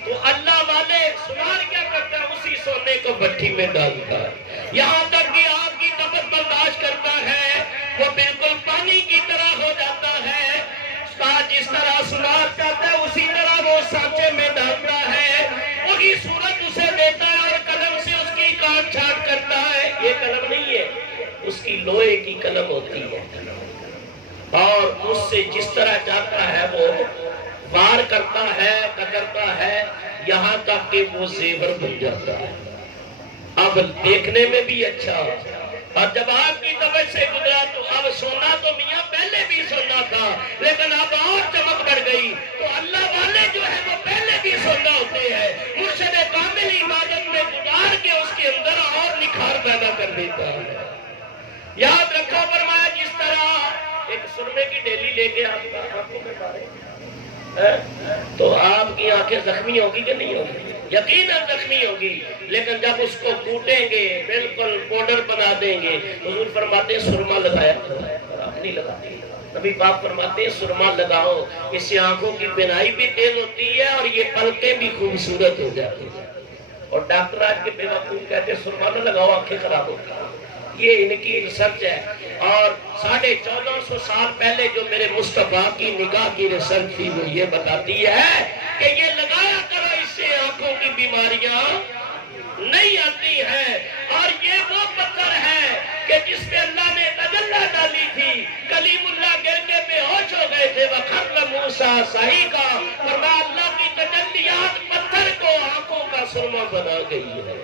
تو اللہ والے سمار کیا کرتا ہے؟ اسی سونے کو بھٹی میں ڈالتا ہے، یہاں تک کہ آگ کی تپش برداشت کرتا ہے، وہ بالکل پانی کی طرح ہو جاتا ہے، جس طرح سمار چاہتا ہے اسی طرح وہ سانچے میں ڈالتا ہے، وہی صورت اسے دیتا ہے اور قلم سے اس کی کاٹ چھاٹ کرتا ہے۔ یہ قلم نہیں ہے، اس کی لوہے کی قلم ہوتی ہے، اور اس سے جس طرح چاہتا ہے وہ وار کرتا ہے، کترتا ہے۔ یہاں تک کہ وہ زیور بن جاتا ہے، اب دیکھنے میں بھی اچھا، اور جب آپ کی توجہ سے گزرا تو اب سونا تو میاں پہلے بھی سونا تھا لیکن اب اور چمک بڑھ گئی، تو اللہ والے جو ہے وہ پہلے بھی سونا ہوتے ہیں، مرشد کامل عبادت میں گزار کے اس کے اندر اور نکھار پیدا کر دیتا ہے۔ یاد رکھو فرمایا جس طرح ایک سرمے کی ڈیلی لے کے آپ آنکھوں میں مارے تو آپ کی آنکھیں زخمی ہوگی کہ نہیں ہوگی؟ یقیناً زخمی ہوگی، لیکن جب اس کو کوٹیں گے بالکل پاؤڈر بنا دیں گے، حضور فرماتے ہیں سرما لگایا، آپ نہیں لگاتے، نبی پاک فرماتے ہیں سرما لگاؤ، اس سے آنکھوں کی بینائی بھی تیز ہوتی ہے اور یہ پلکیں بھی خوبصورت ہو جاتی ہیں۔ اور ڈاکٹر آج کے بے وقوف کہتے ہیں سرما نہ لگاؤ آنکھیں خراب ہوتی ہیں، یہ ان کی ریسرچ ہے۔ اور 1450 سال پہلے جو میرے مصطفیٰ کی نگاہ کی ریسرچ تھی وہ یہ بتاتی ہے کہ یہ لگایا کرو، اس سے آنکھوں کی بیماریاں نہیں آتی ہیں۔ اور یہ وہ پتھر ہے کہ جس پہ اللہ نے تجلی ڈالی تھی، کلیم اللہ گر کے بے ہوش ہو گئے تھے، وَخَرَّ مُوسیٰ صَعِقًا، فرمایا اللہ کی تجلیات پتھر کو آنکھوں کا سرما بنا گئی ہے۔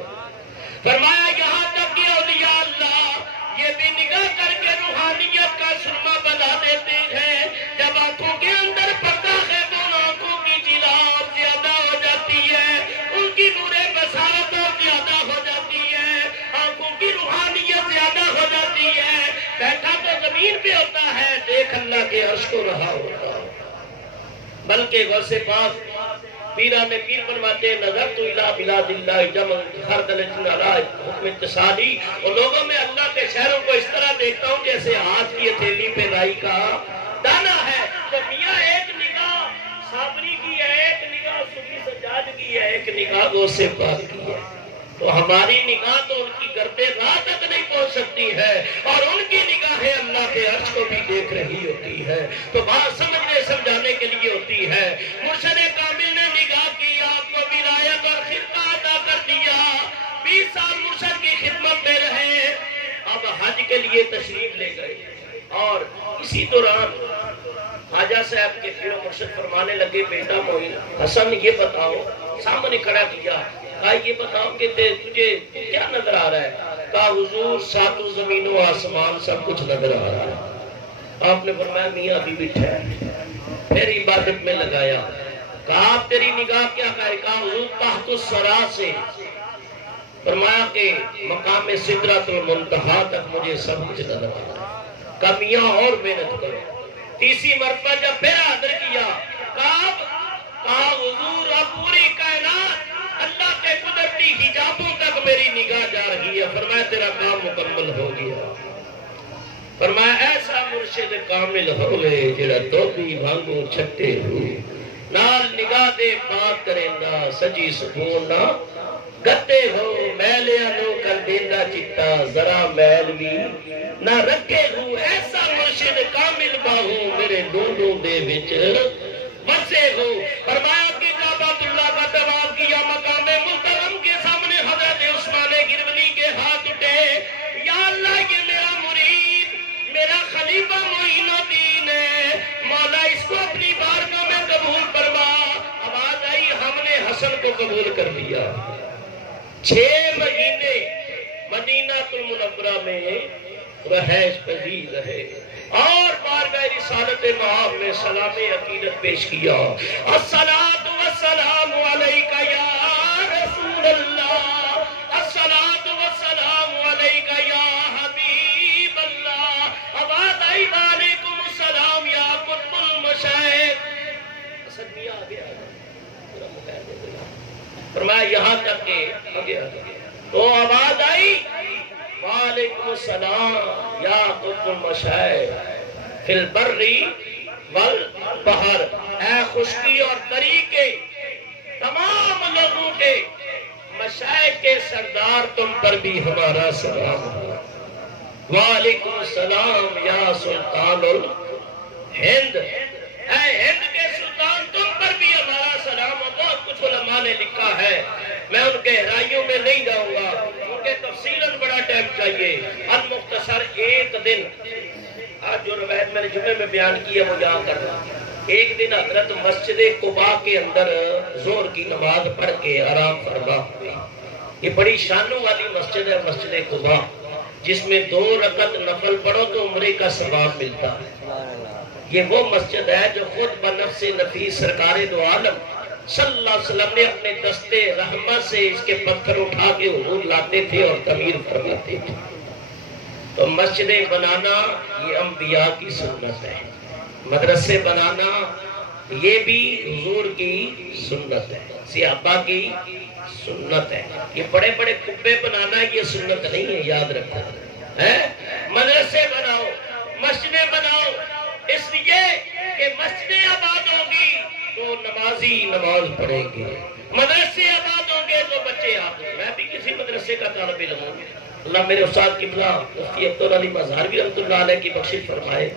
فرمایا یہاں تک کہ اولیاء اللہ یہ بھی نگاہ کر کے روحانیت کا سرما بنا دیتے ہیں، جب آنکھوں کے اندر پردہ ہے تو آنکھوں کی جلاب زیادہ ہو جاتی ہے، ان کی نور بصارت زیادہ ہو جاتی ہے، آنکھوں کی روحانیت زیادہ ہو جاتی ہے، بیٹھا تو زمین پہ ہوتا ہے، دیکھ اللہ کے عرش کو رہا ہوتا ہے۔ بلکہ غوث پاک پیران پیر فرماتے ہیں نظر تو الہ بلاد اللہ جمع ہر دلچن رائے حکم اتصالی، اور لوگوں میں اللہ کے شہروں کو اس طرح دیکھتا ہوں جیسے ہاتھ کی ہتھیلی پہ رائی کا دانا ہے۔ تو میاں ایک نگاہ صابری کی ہے، ایک نگاہ صوفی سجاد کی ہے، ایک نگاہ غوث پاک کی ہے، تو ہماری نگاہ تو ان کی گردے راہ تک نہیں پہنچ سکتی ہے، اور ان کی نگاہیں اللہ کے عرش کو بھی دیکھ رہی ہوتی ہے، تو بات سمجھنے سمجھانے کے لیے ہوتی ہے۔ مرشد کامل نے نگاہ کی، آپ کو ولایت اور خدمت عطا کر دیا، 20 سال مرشد کی خدمت میں رہے، اب حج کے لیے تشریف لے گئے، اور اسی دوران خواجہ صاحب کے پیر و مرشد فرمانے لگے بیٹا معین حسن یہ بتاؤ، سامنے کھڑا کیا، کہا یہ بتاؤ کہ تجھے کیا نظر آ رہا ہے؟ کہا حضور ساتوں زمین و آسمان سب کچھ نظر آ رہا ہے۔ آپ نے فرمایا میاں ابھی بھی ٹھہر، پھر عبادت میں لگایا، کہا آپ تیری نگاہ کیا کہے؟ کہا حضور تحت الثری سے، فرمایا کہ مقام سدرۃ المنتہا تک مجھے سب کچھ نظر آ رہا ہے۔ کہا میاں اور محنت کرو، تیسری مرتبہ جب پھر حاضر کیا، کہا حضور اب پوری کائنات اللہ کے قدرتی حجابوں تک میری نگاہ جا رہی ہے، فرمایا تیرا کام مکمل ہو گیا۔ فرمایا ایسا مرشد کامل ہوئے جڑا توبی بھانگو چھٹے ہوئے، نال نگاہ دے پاک کرندہ سجی سکون نہ گتے ہو، میلیا نو کر دیندہ چٹا ذرا میل بھی نہ رکھے ہو، ایسا مرشد کامل باہو میرے دونوں دے وچ بسے ہو۔ فرمایا کہ کعبۃ اللہ کا طواف کیا، مقام محترم کے سامنے حضرت عثمان گرونی کے ہاتھ اٹھے، یا اللہ یہ میرا مرید میرا خلیفہ معین الدین ہے، مولا اس کو اپنی بارگاہ میں قبول فرما۔ آواز آئی ہم نے حسن کو قبول کر لیا۔ 6 مہینے مدینہ المنورہ میں رہائش پذیر رہے، اور بارگاہ رسالت مآب میں سلام عقیدت پیش کیا، الصلاۃ والسلام علیک یا رسول اللہ، الصلاۃ والسلام علیک یا حبیب اللہ۔ آواز آئی وعلیکم السلام یا قطب المشائخ۔ اسد میاں آگے آ گیا، فرمایا یہاں تک کہ آگے آ گیا، تو آواز آئی وعلیکم السلام یا قطب المشائخ فی البر والبحر، اے خشکی اور تری کے تمام لوگوں کے مشائخ کے سردار تم پر بھی ہمارا سلام ہو، وعلیکم السلام یا سلطان الہند، اے ہند کے سلطان تم پر بھی ہمارا سلام ہو۔ بہت کچھ علماء نے لکھا ہے، میں ان کے گہرائیوں میں نہیں جاؤں گا کیونکہ تفصیلاً بڑا ٹائم چاہیے۔ المختصر ایک دن، آج جو روایت میں نے جمعے میں بیان کی ہے وہ یہاں کرنا، ایک دن حضرت مسجد قباء کے اندر زور کی نماز پڑھ کے آرام فرما ہوئے. یہ بڑی شانوں والی مسجد ہے، مسجد قباء، جس میں 2 رکعت نفل پڑھو تو عمرے کا ثواب ملتا ہے. یہ وہ مسجد ہے جو خود بنفس نفیس سرکار دو عالم صلی اللہ علیہ وسلم نے اپنے دستے رحمت سے اس کے پتھر اٹھا کے حضور لاتے تھے اور تعمیر فرماتے تھے. تو مسجدیں بنانا یہ انبیاء کی سنت ہے، مدرسے بنانا یہ بھی حضور کی سنت ہے، صحابہ کی سنت ہے. یہ بڑے بڑے قبے بنانا یہ سنت نہیں ہے، یاد رکھو. مدرسے بناؤ، مسجدیں بناؤ، اس لیے کہ مسجدیں آباد ہوں گی تو نمازی نماز پڑھیں گے، مدرسے آباد ہوں گے تو بچے آتے ہیں. میں بھی کسی مدرسے کا طالب علم ہوں. اللہ میرے استاد قبلہ مفتی عبدالعلی مظہروی رحمۃ اللہ علیہ کی بخشش فرمائے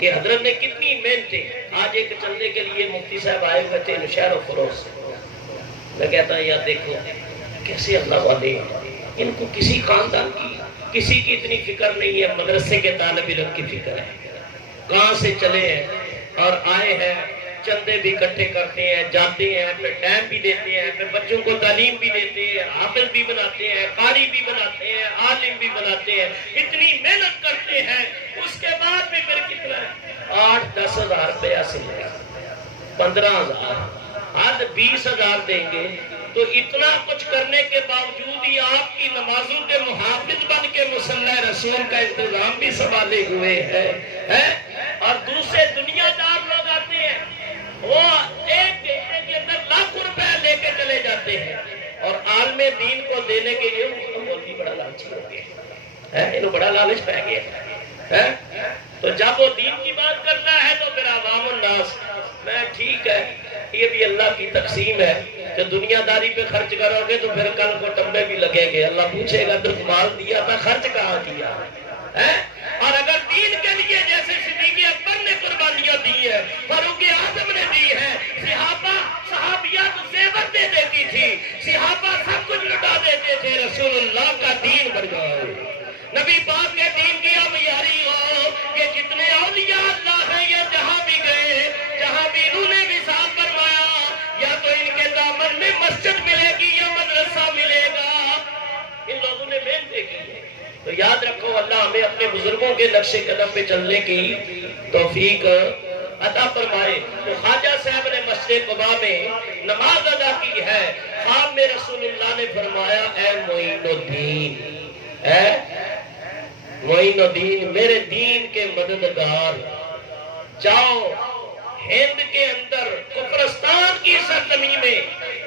کہ حضرت نے کتنی محنتیں. آج ایک چندے کے لیے مفتی صاحب آئے ہوئے تھے نشہر و فروز سے. میں کہتا ہوں یار دیکھو کیسے اللہ والے، ان کو کسی خاندان کی کسی کی اتنی فکر نہیں ہے، مدرسے کے طالب علم کی فکر ہے. کہاں سے چلے ہیں اور آئے ہیں، چندے بھی اکٹھے کرتے ہیں، جاتے ہیں، پھر ٹائم بھی دیتے ہیں، پھر بچوں کو تعلیم بھی دیتے ہیں، حافظ بھی بناتے ہیں، قاری بھی بناتے ہیں، عالم بھی بناتے ہیں. اتنی محنت کرتے ہیں، اس کے بعد بھی پھر کتنا ہے 8-10 ہزار روپیہ سے 15,000 آج 20,000 دیں گے. تو اتنا کچھ کرنے کے باوجود ہی آپ کی نمازوں کے محافظ بن کے مصلی رسول کا انتظام بھی سنبھالے ہوئے ہیں. اور دوسرے دنیا دار لوگ آتے ہیں، وہ 1 گھنٹے کے اندر لاکھوں روپے لے کے چلے جاتے ہیں، اور عالم دین کو دینے کے لیے مولوی بڑا لالچی ہو گیا ہے، انہوں بڑا لالچ پہ گیا ہے. تو جب وہ دین کی بات کرتا ہے تو پھر عوام الناس میں ٹھیک ہے، یہ بھی اللہ کی تقسیم ہے کہ دنیا داری پہ خرچ کرو گے تو پھر کل کو ٹمبے بھی لگیں گے. اللہ پوچھے گا تو مال دیا تھا، خرچ کہاں کیا ہے؟ اور اگر دین کے لیے جیسے صدیق اکبر نے قربانیاں دی ہے، فاروق اعظم نے دی ہے، صحابیات زیور دے دیتی تھی، صحابہ سب کچھ لٹا دیتے تھے، رسول اللہ کا دین بڑھ جائے، نبی پاک کے دین کی اب یاری ہو کہ جتنے اولیاء اللہ ہیں یہ جہاں بھی گئے، جہاں بھی انہوں نے وصال فرمایا، یا تو ان کے دامن میں مسجد ملے گی یا مدرسہ ملے گا. ان لوگوں نے محنتیں کی ہے. تو یاد رکھو اللہ ہمیں اپنے بزرگوں کے نقش قدم پہ چلنے کی توفیق عطا فرمائے. تو خواجہ صاحب نے مسجد قباء میں نماز ادا کی ہے. خواب میں رسول اللہ نے فرمایا اے معین الدین، اے معین الدین، میرے دین کے مددگار، جاؤ ہند کے اندر کفرستان کی سرزمین میں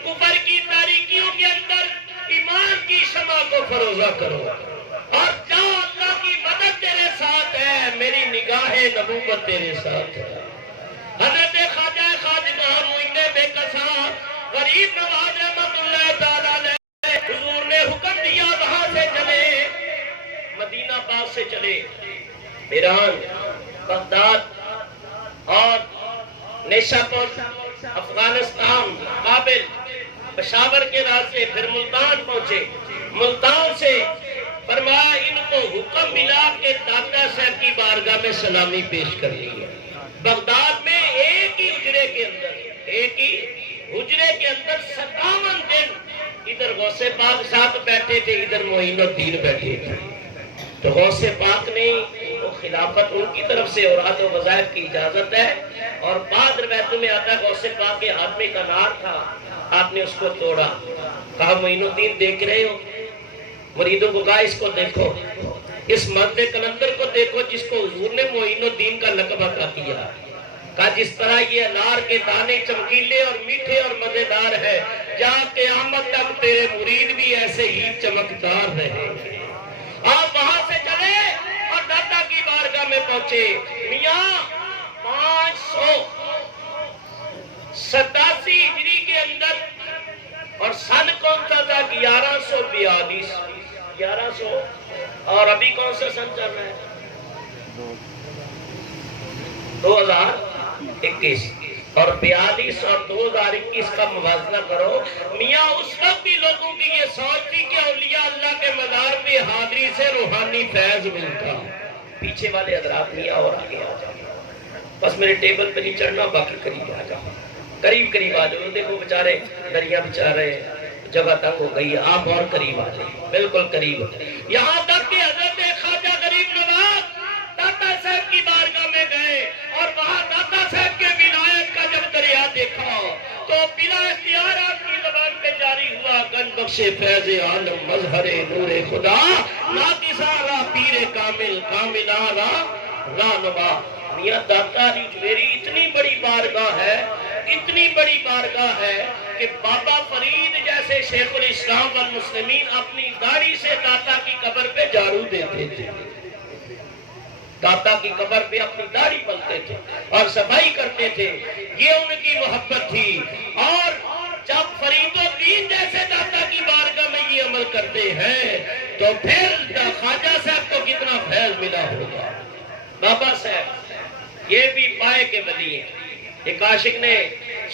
کفر کی تاریکیوں کے اندر ایمان کی شمع کو فروزہ کرو، اور جاؤ اللہ کی مدد تیرے ساتھ ہے، میری نگاہ نبوت تیرے ساتھ ہے. حضرت خواجہ خواجگاہ معین بے کساں غریب نواز رحمت اللہ تعالیٰ علیہ، حضور نے حکم دیا وہاں سے چلے، مدینہ پاک سے چلے، ایران، بغداد اور نیشاپور، افغانستان، کابل، پشاور کے راستے، پھر ملتان پہنچے. ملتان سے فرمایا ان کو حکم ملا کہ داتا صاحب کی بارگاہ میں سلامی پیش کرنی ہے. بغداد میں ایک ہی حجرے کے اندر 57 دن ادھر غوث پاک ساتھ بیٹھے تھے، ادھر معین الدین بیٹھے تھے. تو غوث پاک نے وہ خلافت ان کی طرف سے اوراد و وظائف کی اجازت ہے، اور بعد روایتوں میں آتا ہے غوث پاک کے ہاتھ میں ایک انار تھا، آپ نے اس کو توڑا، کہا معین الدین دیکھ رہے ہو؟ مریدوں کو کہا اس کو دیکھو، اس مرد کلندر کو دیکھو جس کو حضور نے معین الدین کا لقب عطا کیا. کہا جس طرح یہ انار کے دانے چمکیلے اور میٹھے اور مزیدار ہے، جا قیامت تک تیرے مرید بھی ایسے ہی چمکدار رہے. آپ وہاں سے چلے اور داتا کی بارگاہ میں پہنچے. میاں 587 ہجری کے اندر، اور سن کون سا تھا؟ 1142. 1100 اور ابھی کون سا سن چل رہا ہے؟ 2021. اور 42 اور 2021 کا موازنہ کرو. میاں اس وقت بھی لوگوں کی یہ سوچ تھی کہ اولیاء اللہ کے مزار پہ حاضری سے روحانی فیض ملتا. پیچھے والے حضرات میاں اور آگے آ جاؤ، بس میرے ٹیبل پہ نہیں چڑھنا، باقی قریب آ جاؤ. قریب قریب آ جاؤ، دیکھو بیچارے دریا بیچارے جگہ تک ہو گئی ہے، آپ اور قریب آ جائیں، بالکل قریب. یہاں تک کہ حضرت خواجہ غریب نواز داتا صاحب کی بارگاہ میں گئے اور وہاں داتا صاحب کے ولایت کا جب دریا دیکھا تو بلا اختیار آپ کی زبان پہ جاری ہوا گنج بخش فیض عالم مظہر نور خدا ناقصہ را پیر کامل کاملہ را رہنما. میاں داتا علی جویری اتنی بڑی بارگاہ ہے، اتنی بڑی بارگاہ ہے کہ بابا فرید جیسے شیخ الاسلام والمسلمین اپنی داڑھی سے داتا کی قبر پہ جھاڑو دیتے تھے، داتا کی قبر پہ اپنی داڑھی ملتے تھے اور صفائی کرتے تھے. یہ ان کی محبت تھی. اور جب فرید الدین جیسے داتا کی بارگاہ میں یہ عمل کرتے ہیں تو پھر خواجہ صاحب کو کتنا فیض ملا ہوگا. بابا صاحب یہ بھی پائے کے ولی ہیں. ایک عاشق نے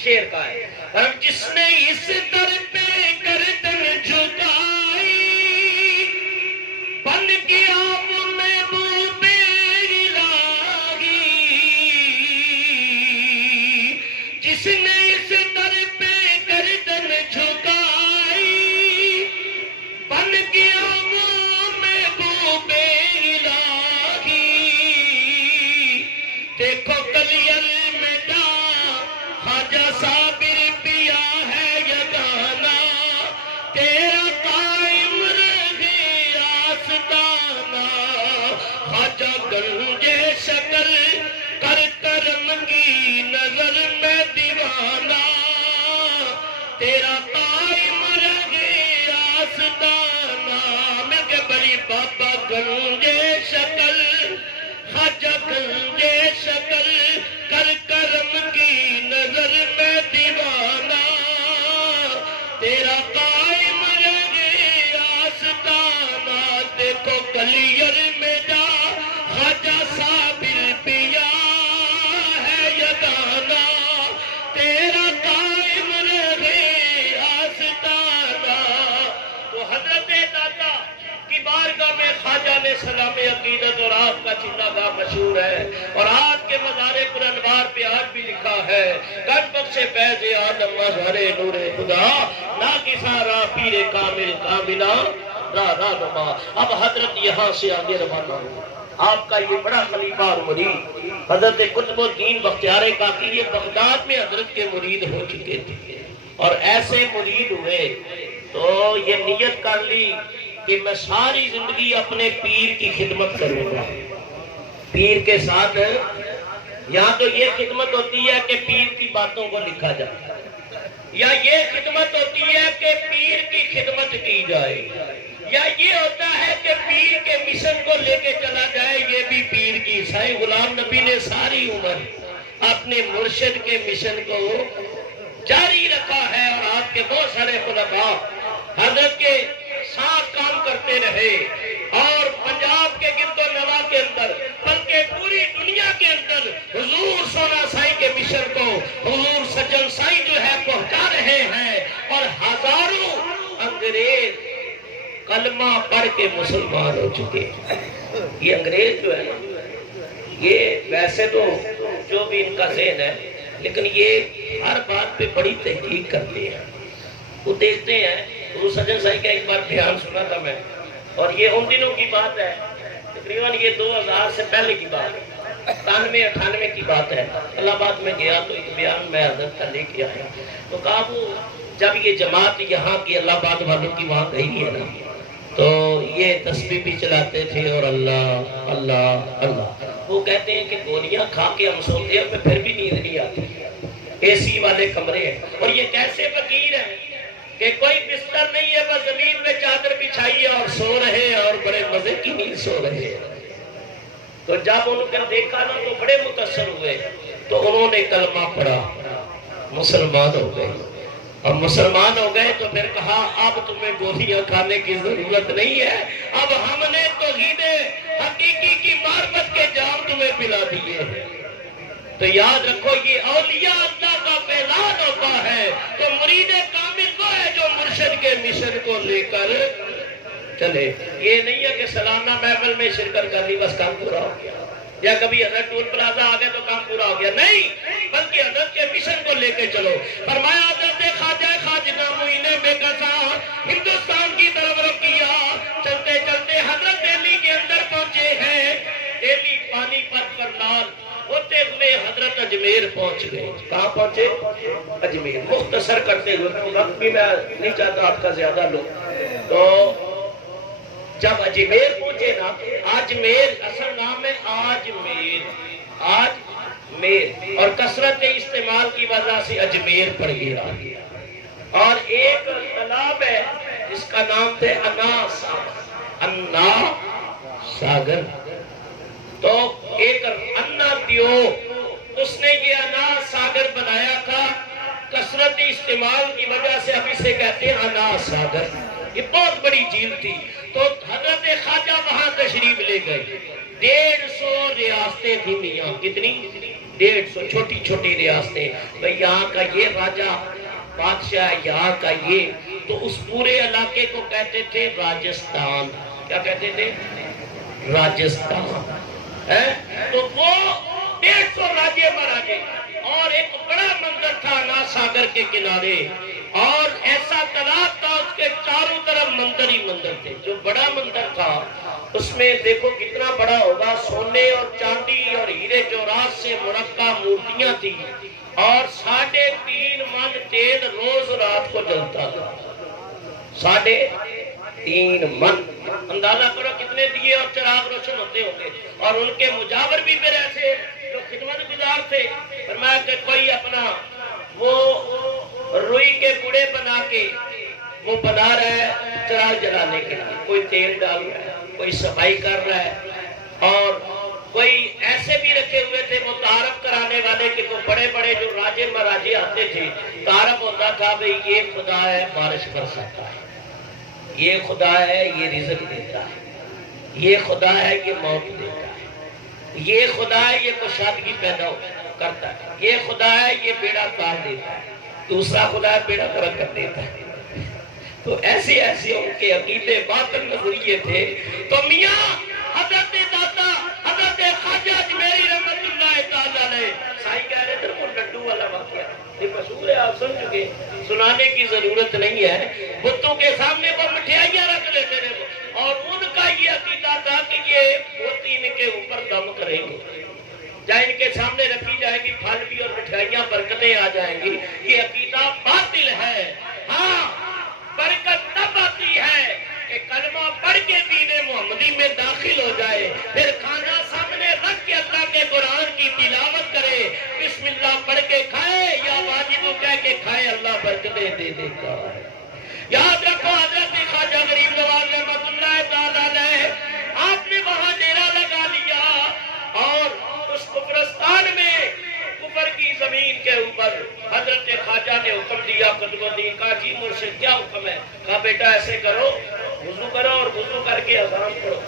شعر کہا ہے، اب جس نے اس در پہ گردن جھکائی بن گیا محبوب الہی، جس نے اس در پہ گردن جھکائی بن گیا محبوب الہی. دیکھو کلیئر خواجہ صابر پیا ہے یگانا، تیرا قائم رہے آستانہ. خواجہ گنجے شکل کر کرم کی نظر میں دیوانہ، تیرا قائم رہے آستانہ. میں کہ بڑی بابا گنجے شکل خواجہ گنجے شکل کر کرم کی نظر میں دیوانہ، تیرا قائم رہے آستانہ. دیکھو کلیئر میں جا خواجہ صابر پیا ہے یگانا، تیرا قائم رہے آستانہ. تو حضرت داتا کی بارگاہ میں خواجہ نے سلام عقیدت اور آپ کا چندہ گاہ مشہور ہے. اور آج کے مزار پر انوار پہ آج بھی لکھا ہے گنج بخش فیض عالم مظہر نور خدا ناقصہ را پیر کامل کاملہ را رہنما. اب حضرت یہاں سے آگے روانہ ہو. آپ کا یہ بڑا خلیفہ اور مرید حضرت قطب الدین بختیار کاکی یہ بغداد میں حضرت کے مرید ہو چکے تھے. اور ایسے مرید ہوئے تو یہ نیت کر لی کہ میں ساری زندگی اپنے پیر کی خدمت کروں گا. پیر کے ساتھ یہاں تو یہ خدمت ہوتی ہے کہ پیر کی باتوں کو لکھا جائے، یا یہ خدمت ہوتی ہے کہ پیر کی خدمت کی جائے، یا یہ ہوتا ہے کہ پیر کے مشن کو لے کے چلا جائے. یہ بھی پیر کی. سائیں غلام نبی نے ساری عمر اپنے مرشد کے مشن کو جاری رکھا ہے اور آپ کے بہت سارے خلفاء حضرت کے ساتھ کام کرتے رہے. اور پنجاب کے گرد و نواح کے اندر بلکہ پوری دنیا کے اندر حضور سونا سائی کے مشن کو حضور سجن سائی جو ہے پہنچا رہے ہیں. اور ہزاروں انگریز کلمہ پڑھ کے مسلمان ہو چکے. یہ انگریز جو ہے یہ ویسے تو جو بھی ان کا ذہن ہے لیکن یہ ہر بات پہ بڑی تحقیق کرتے ہیں. وہ دیکھتے ہیں. حضور سجن سائی کا ایک بار بیان سنا تھا میں، اور یہ ان دنوں کی بات ہے، تقریباً یہ 2000 سے پہلے کی بات ہے، 97-98 کی بات ہے. الہ آباد میں گیا تو ایک بیان میں حضرت کا لے کے آیا تو کہا وہ جب یہ جماعت یہاں کی الہ آباد والوں کی وہاں گئی ہے نا تو یہ تسبیح بھی چلاتے تھے اور اللہ اللہ اللہ. وہ کہتے ہیں کہ گولیاں کھا کے ہم سوتے ہیں پھر بھی نیند نہیں آتی. اے سی والے کمرے ہیں اور یہ کیسے فقیر ہیں کہ کوئی بستر نہیں ہے، بس زمین میں چادر بچھائی ہے اور سو رہے ہیں اور بڑے مزے کی نیند سو رہے ہیں. تو جب ان کو دیکھا نا تو بڑے متاثر ہوئے تو انہوں نے کلمہ پڑھا، مسلمان ہو گئے. اور مسلمان ہو گئے تو پھر کہا اب تمہیں گولیاں کھانے کی ضرورت نہیں ہے، اب ہم نے توحید حقیقی کی معرفت کے جام تمہیں پلا دیے. تو یاد رکھو یہ اولیاء اللہ کا فیضان ہوتا ہے. تو مرید کامل وہ ہے جو مرشد کے مشن کو لے کر چلے. یہ نہیں ہے کہ سالانہ محفل میں شرکت کر لی بس کام پورا ہو گیا. یا کبھی حضرت ٹول پلازا آ گئے تو کام پورا ہو گیا، نہیں، بلکہ حضرت کے مشن کو لے کے چلو۔ فرمایا حضرت خواجہ خواجہ معین بے کسا ہندوستان کی طرف رخ کیا، چلتے چلتے حضرت دہلی کے اندر پہنچے ہیں، دہلی پانی پت پر لال ہوتے ہوئے حضرت اجمیر پہنچ گئے۔ کہاں پہنچے؟ اجمیر۔ مختصر کرتے ہوئے، وقت بھی میں نہیں چاہتا آپ کا زیادہ لو، تو جب اجمیر پہنچے نا، آجمیر اصل نام ہے آجمیر، آجمیر، اور کثرت استعمال کی وجہ سے اجمیر پڑ گیا۔ اور ایک تالاب ہے جس کا نام تھے انا ساگر، تو ایک انا دیو اس نے یہ انا ساگر بنایا تھا، کثرت استعمال کی وجہ سے اب اسے کہتے ہیں انا ساگر۔ یہ بہت بڑی جھیل تھی، تو حضرت خواجہ وہاں تشریف لے گئے۔ 150 ریاستیں تھی میاں، کتنی؟ 150 چھوٹی چھوٹی ریاستیں۔ تو یہاں کا یہ راجہ بادشاہ، یہاں کا یہ، تو اس پورے علاقے کو کہتے تھے راجستھان۔ کیا کہتے تھے؟ راجستھان۔ تو وہ 150 راجے مہاراجے، اور ایک بڑا مندر تھا نا ساگر کے کنارے، اور ایسا تالاب تھا، اس کے چاروں طرف مندر ہی مندر تھے۔ جو بڑا مندر تھا اس میں دیکھو کتنا بڑا ہوگا، سونے اور چاندی اور ہیرے جوہرات سے مرکب مورتیاں تھی، اور 3.5 من تیل روز رات کو جلتا تھا۔ 3.5 من، اندازہ کرو کتنے دیے اور چراغ روشن ہوتے ہوں گے۔ اور ان کے مجاور بھی میرے ایسے جو خدمت گزار تھے، فرمایا کہ کوئی اپنا وہ روئی کے بڑے بنا کے وہ بنا رہا ہے چراغ جلانے کے لیے، کوئی تیل ڈال رہا ہے، کوئی صفائی کر رہا ہے، اور کوئی ایسے بھی رکھے ہوئے تھے وہ تعارف کرانے والے کہ وہ بڑے بڑے جو راجے مہاراجے آتے تھے، تعارف ہوتا تھا بھئی یہ خدا ہے بارش برساتا ہے، یہ خدا ہے یہ رزق دیتا ہے، یہ خدا ہے یہ موت دیتا ہے، یہ خدا ہے یہ کشادگی پیدا کرتا ہے، یہ خدا ہے یہ بیڑا پار دیتا ہے، دوسرا خدا ہے بیڑا غرق کر دیتا ہے۔ تو ایسے ایسے ان کے عقیدے باطن نظریے تھے۔ تو میاں حضرت داتا حضرت خواجہ اجمیری رحمت اللہ تعالیٰ علیہ سائی کہہ رہے تھے وہ لڈو والا واقعہ یہ مشہور ہے، آپ سن چکے، سنانے کی ضرورت نہیں ہے۔ بتوں کے سامنے وہ مٹھائیاں رکھ لیتے تھے، اور ان کا یہ عقیدہ تھا کہ یہ موتی ان کے اوپر دم کریں گے، جہاں ان کے سامنے رکھی جائے گی پھل بھی اور مٹھائیاں برکتیں آ جائیں گی۔ یہ عقیدہ باطل ہے۔ ہاں برکت تب آتی ہے کہ کلمہ پڑھ کے دین محمدی میں داخل ہو جائے، پھر کھانا سامنے رکھ کے اللہ کے قرآن کی تلاوت کرے، بسم اللہ پڑھ کے کھائے یا واجب کہہ کے کھائے، اللہ برکتیں دے دیتا ہے۔ یاد رکھو حضرت خواجہ غریب نواز رحمت اللہ تعالیٰ علیہ، آپ نے وہاں ڈیرا لگا لیا، اور اس قبرستان میں کفر کی زمین کے اوپر حضرت خواجہ نے حکم دیا، قطب الدین کا جی مرشد کیا حکم ہے؟ کہا بیٹا ایسے کرو، وضو کرو اور وضو کر کے اذان پڑھو۔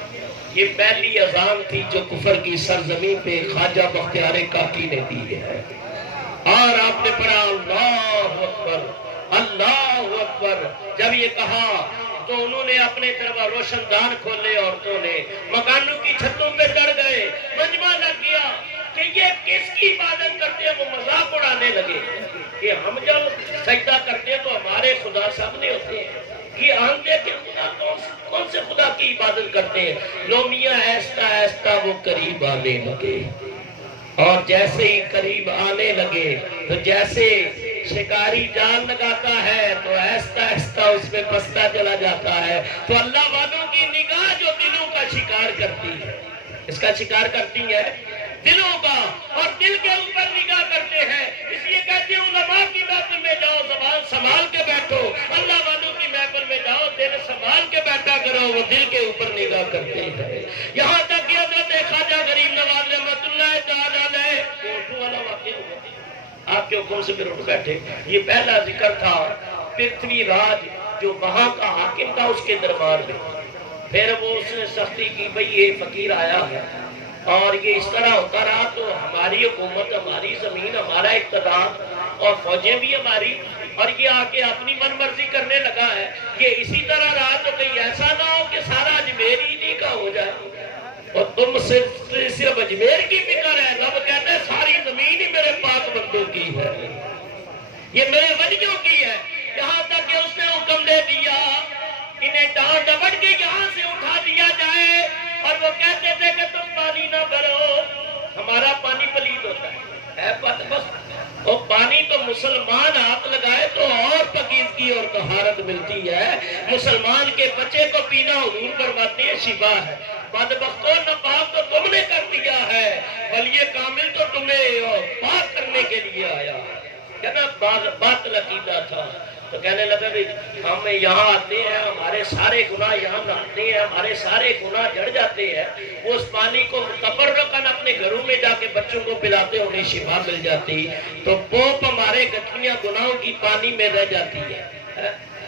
یہ پہلی اذان تھی جو کفر کی سرزمین پہ خواجہ بختیار کاکی نے دی ہے، اور آپ نے پڑھا اللہ اکبر اللہ اکبر۔ جب یہ کہا تو انہوں نے اپنے طرف روشن دان کھولے، عورتوں نے مکانوں کی چھتوں پہ چڑھ گئے، مجمع لگ گیا کہ یہ کس کی عبادت کرتے ہیں، وہ مذاق اڑانے لگے کہ ہم جب سجدہ کرتے ہیں تو ہمارے خدا سامنے ہوتے ہیں، یہ ہم دیکھیں خدا کون سے خدا کی عبادت کرتے ہیں۔ لو میاں ایستا ایستا وہ قریب آنے لگے، اور جیسے ہی قریب آنے لگے تو جیسے شکاری جال لگاتا ہے تو ایستا ایستا اس میں پستا چلا جاتا ہے، تو اللہ والوں کی نگاہ جو دلوں کا شکار کرتی ہے، اس کا شکار کرتی ہے دلوں کا، اور دل کے اوپر نگاہ کرتے ہیں۔ اس لیے کہتے ہیں علماء کی محفل میں جاؤ زبان سنبھال کے بیٹھو، اللہ والوں کی محفل میں جاؤ دل سنبھال کے بیٹھا کرو، وہ دل کے اوپر نگاہ کرتے ہیں۔ یہاں تک کہ حضرت خواجہ غریب نواز رحمت اللہ تعالیٰ علیہ اٹھو والا واقعہ ہوا، آپ کے حکم سے پھر اٹھ بیٹھے۔ یہ پہلا ذکر تھا پرتھوی راج جو وہاں کا حاکم تھا اس کے دربار میں، پھر وہ اس نے سختی کی بھئی یہ فقیر آیا ہے اور یہ اس طرح ہوتا رہا تو ہماری حکومت، ہماری زمین، ہمارا اقتدار اور فوجیں بھی ہماری، اور یہ آ کے اپنی من مرضی کرنے لگا ہے، یہ اسی طرح رہا تو کہیں ایسا نہ ہو کہ سارا اجمیر ہی نہیں کا ہو جائے اور تم صرف اجمیر میرے کی فکر ہے، رب کہتے ہیں ساری زمین ہی میرے پاک بندوں کی ہے، یہ میرے ولیوں کی ہے۔ یہاں تک کہ اس نے حکم دے دیا انہیں ڈانٹ ڈپٹ کے یہاں سے اٹھا دیا جائے، اور وہ کہتے تھے کہ تم پانی نہ بھرو، ہمارا پانی پلید ہوتا ہے بس وہ پانی تو مسلمان ہاتھ لگائے تو اور پاکیزگی اور طہارت ملتی ہے۔ مسلمان کے بچے کو پینا حضور فرماتے ہیں شفا ہے۔ بدبختوں ناپاک تو تم نے کر دیا ہے، ولی کامل تو تمہیں پاک کرنے کے لیے آیا کہنا باطل عقیدہ تھا۔ تو کہنے لگا بھی ہم یہاں آتے ہیں، ہمارے سارے گناہ یہاں نہاتے ہیں، ہمارے سارے گناہ جڑ جاتے ہیں، وہ اس پانی کو تبرکن اپنے گھروں میں جا کے بچوں کو پلاتے انہیں شفا مل جاتی، تو پوپ ہمارے گٹھیاں گناہوں کی پانی میں رہ جاتی ہے۔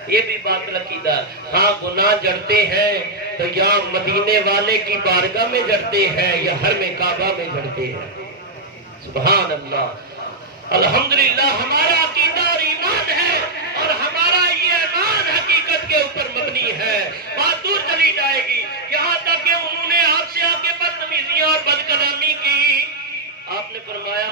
یہ بھی باطل عقیدہ۔ ہاں گناہ جڑتے ہیں تو یا مدینے والے کی بارگاہ میں جڑتے ہیں یا حرم کعبہ میں جڑتے ہیں۔ سبحان اللہ، الحمدللہ ہمارا عقیدہ اور ایمان ہے، اور ہمارا یہ ایمان حقیقت کے اوپر مبنی ہے۔ بات دور چلی جائے گی، یہاں تک کہ انہوں نے آپ سے آ کے بدتمیزیاں اور بد کلامی کی۔ آپ نے فرمایا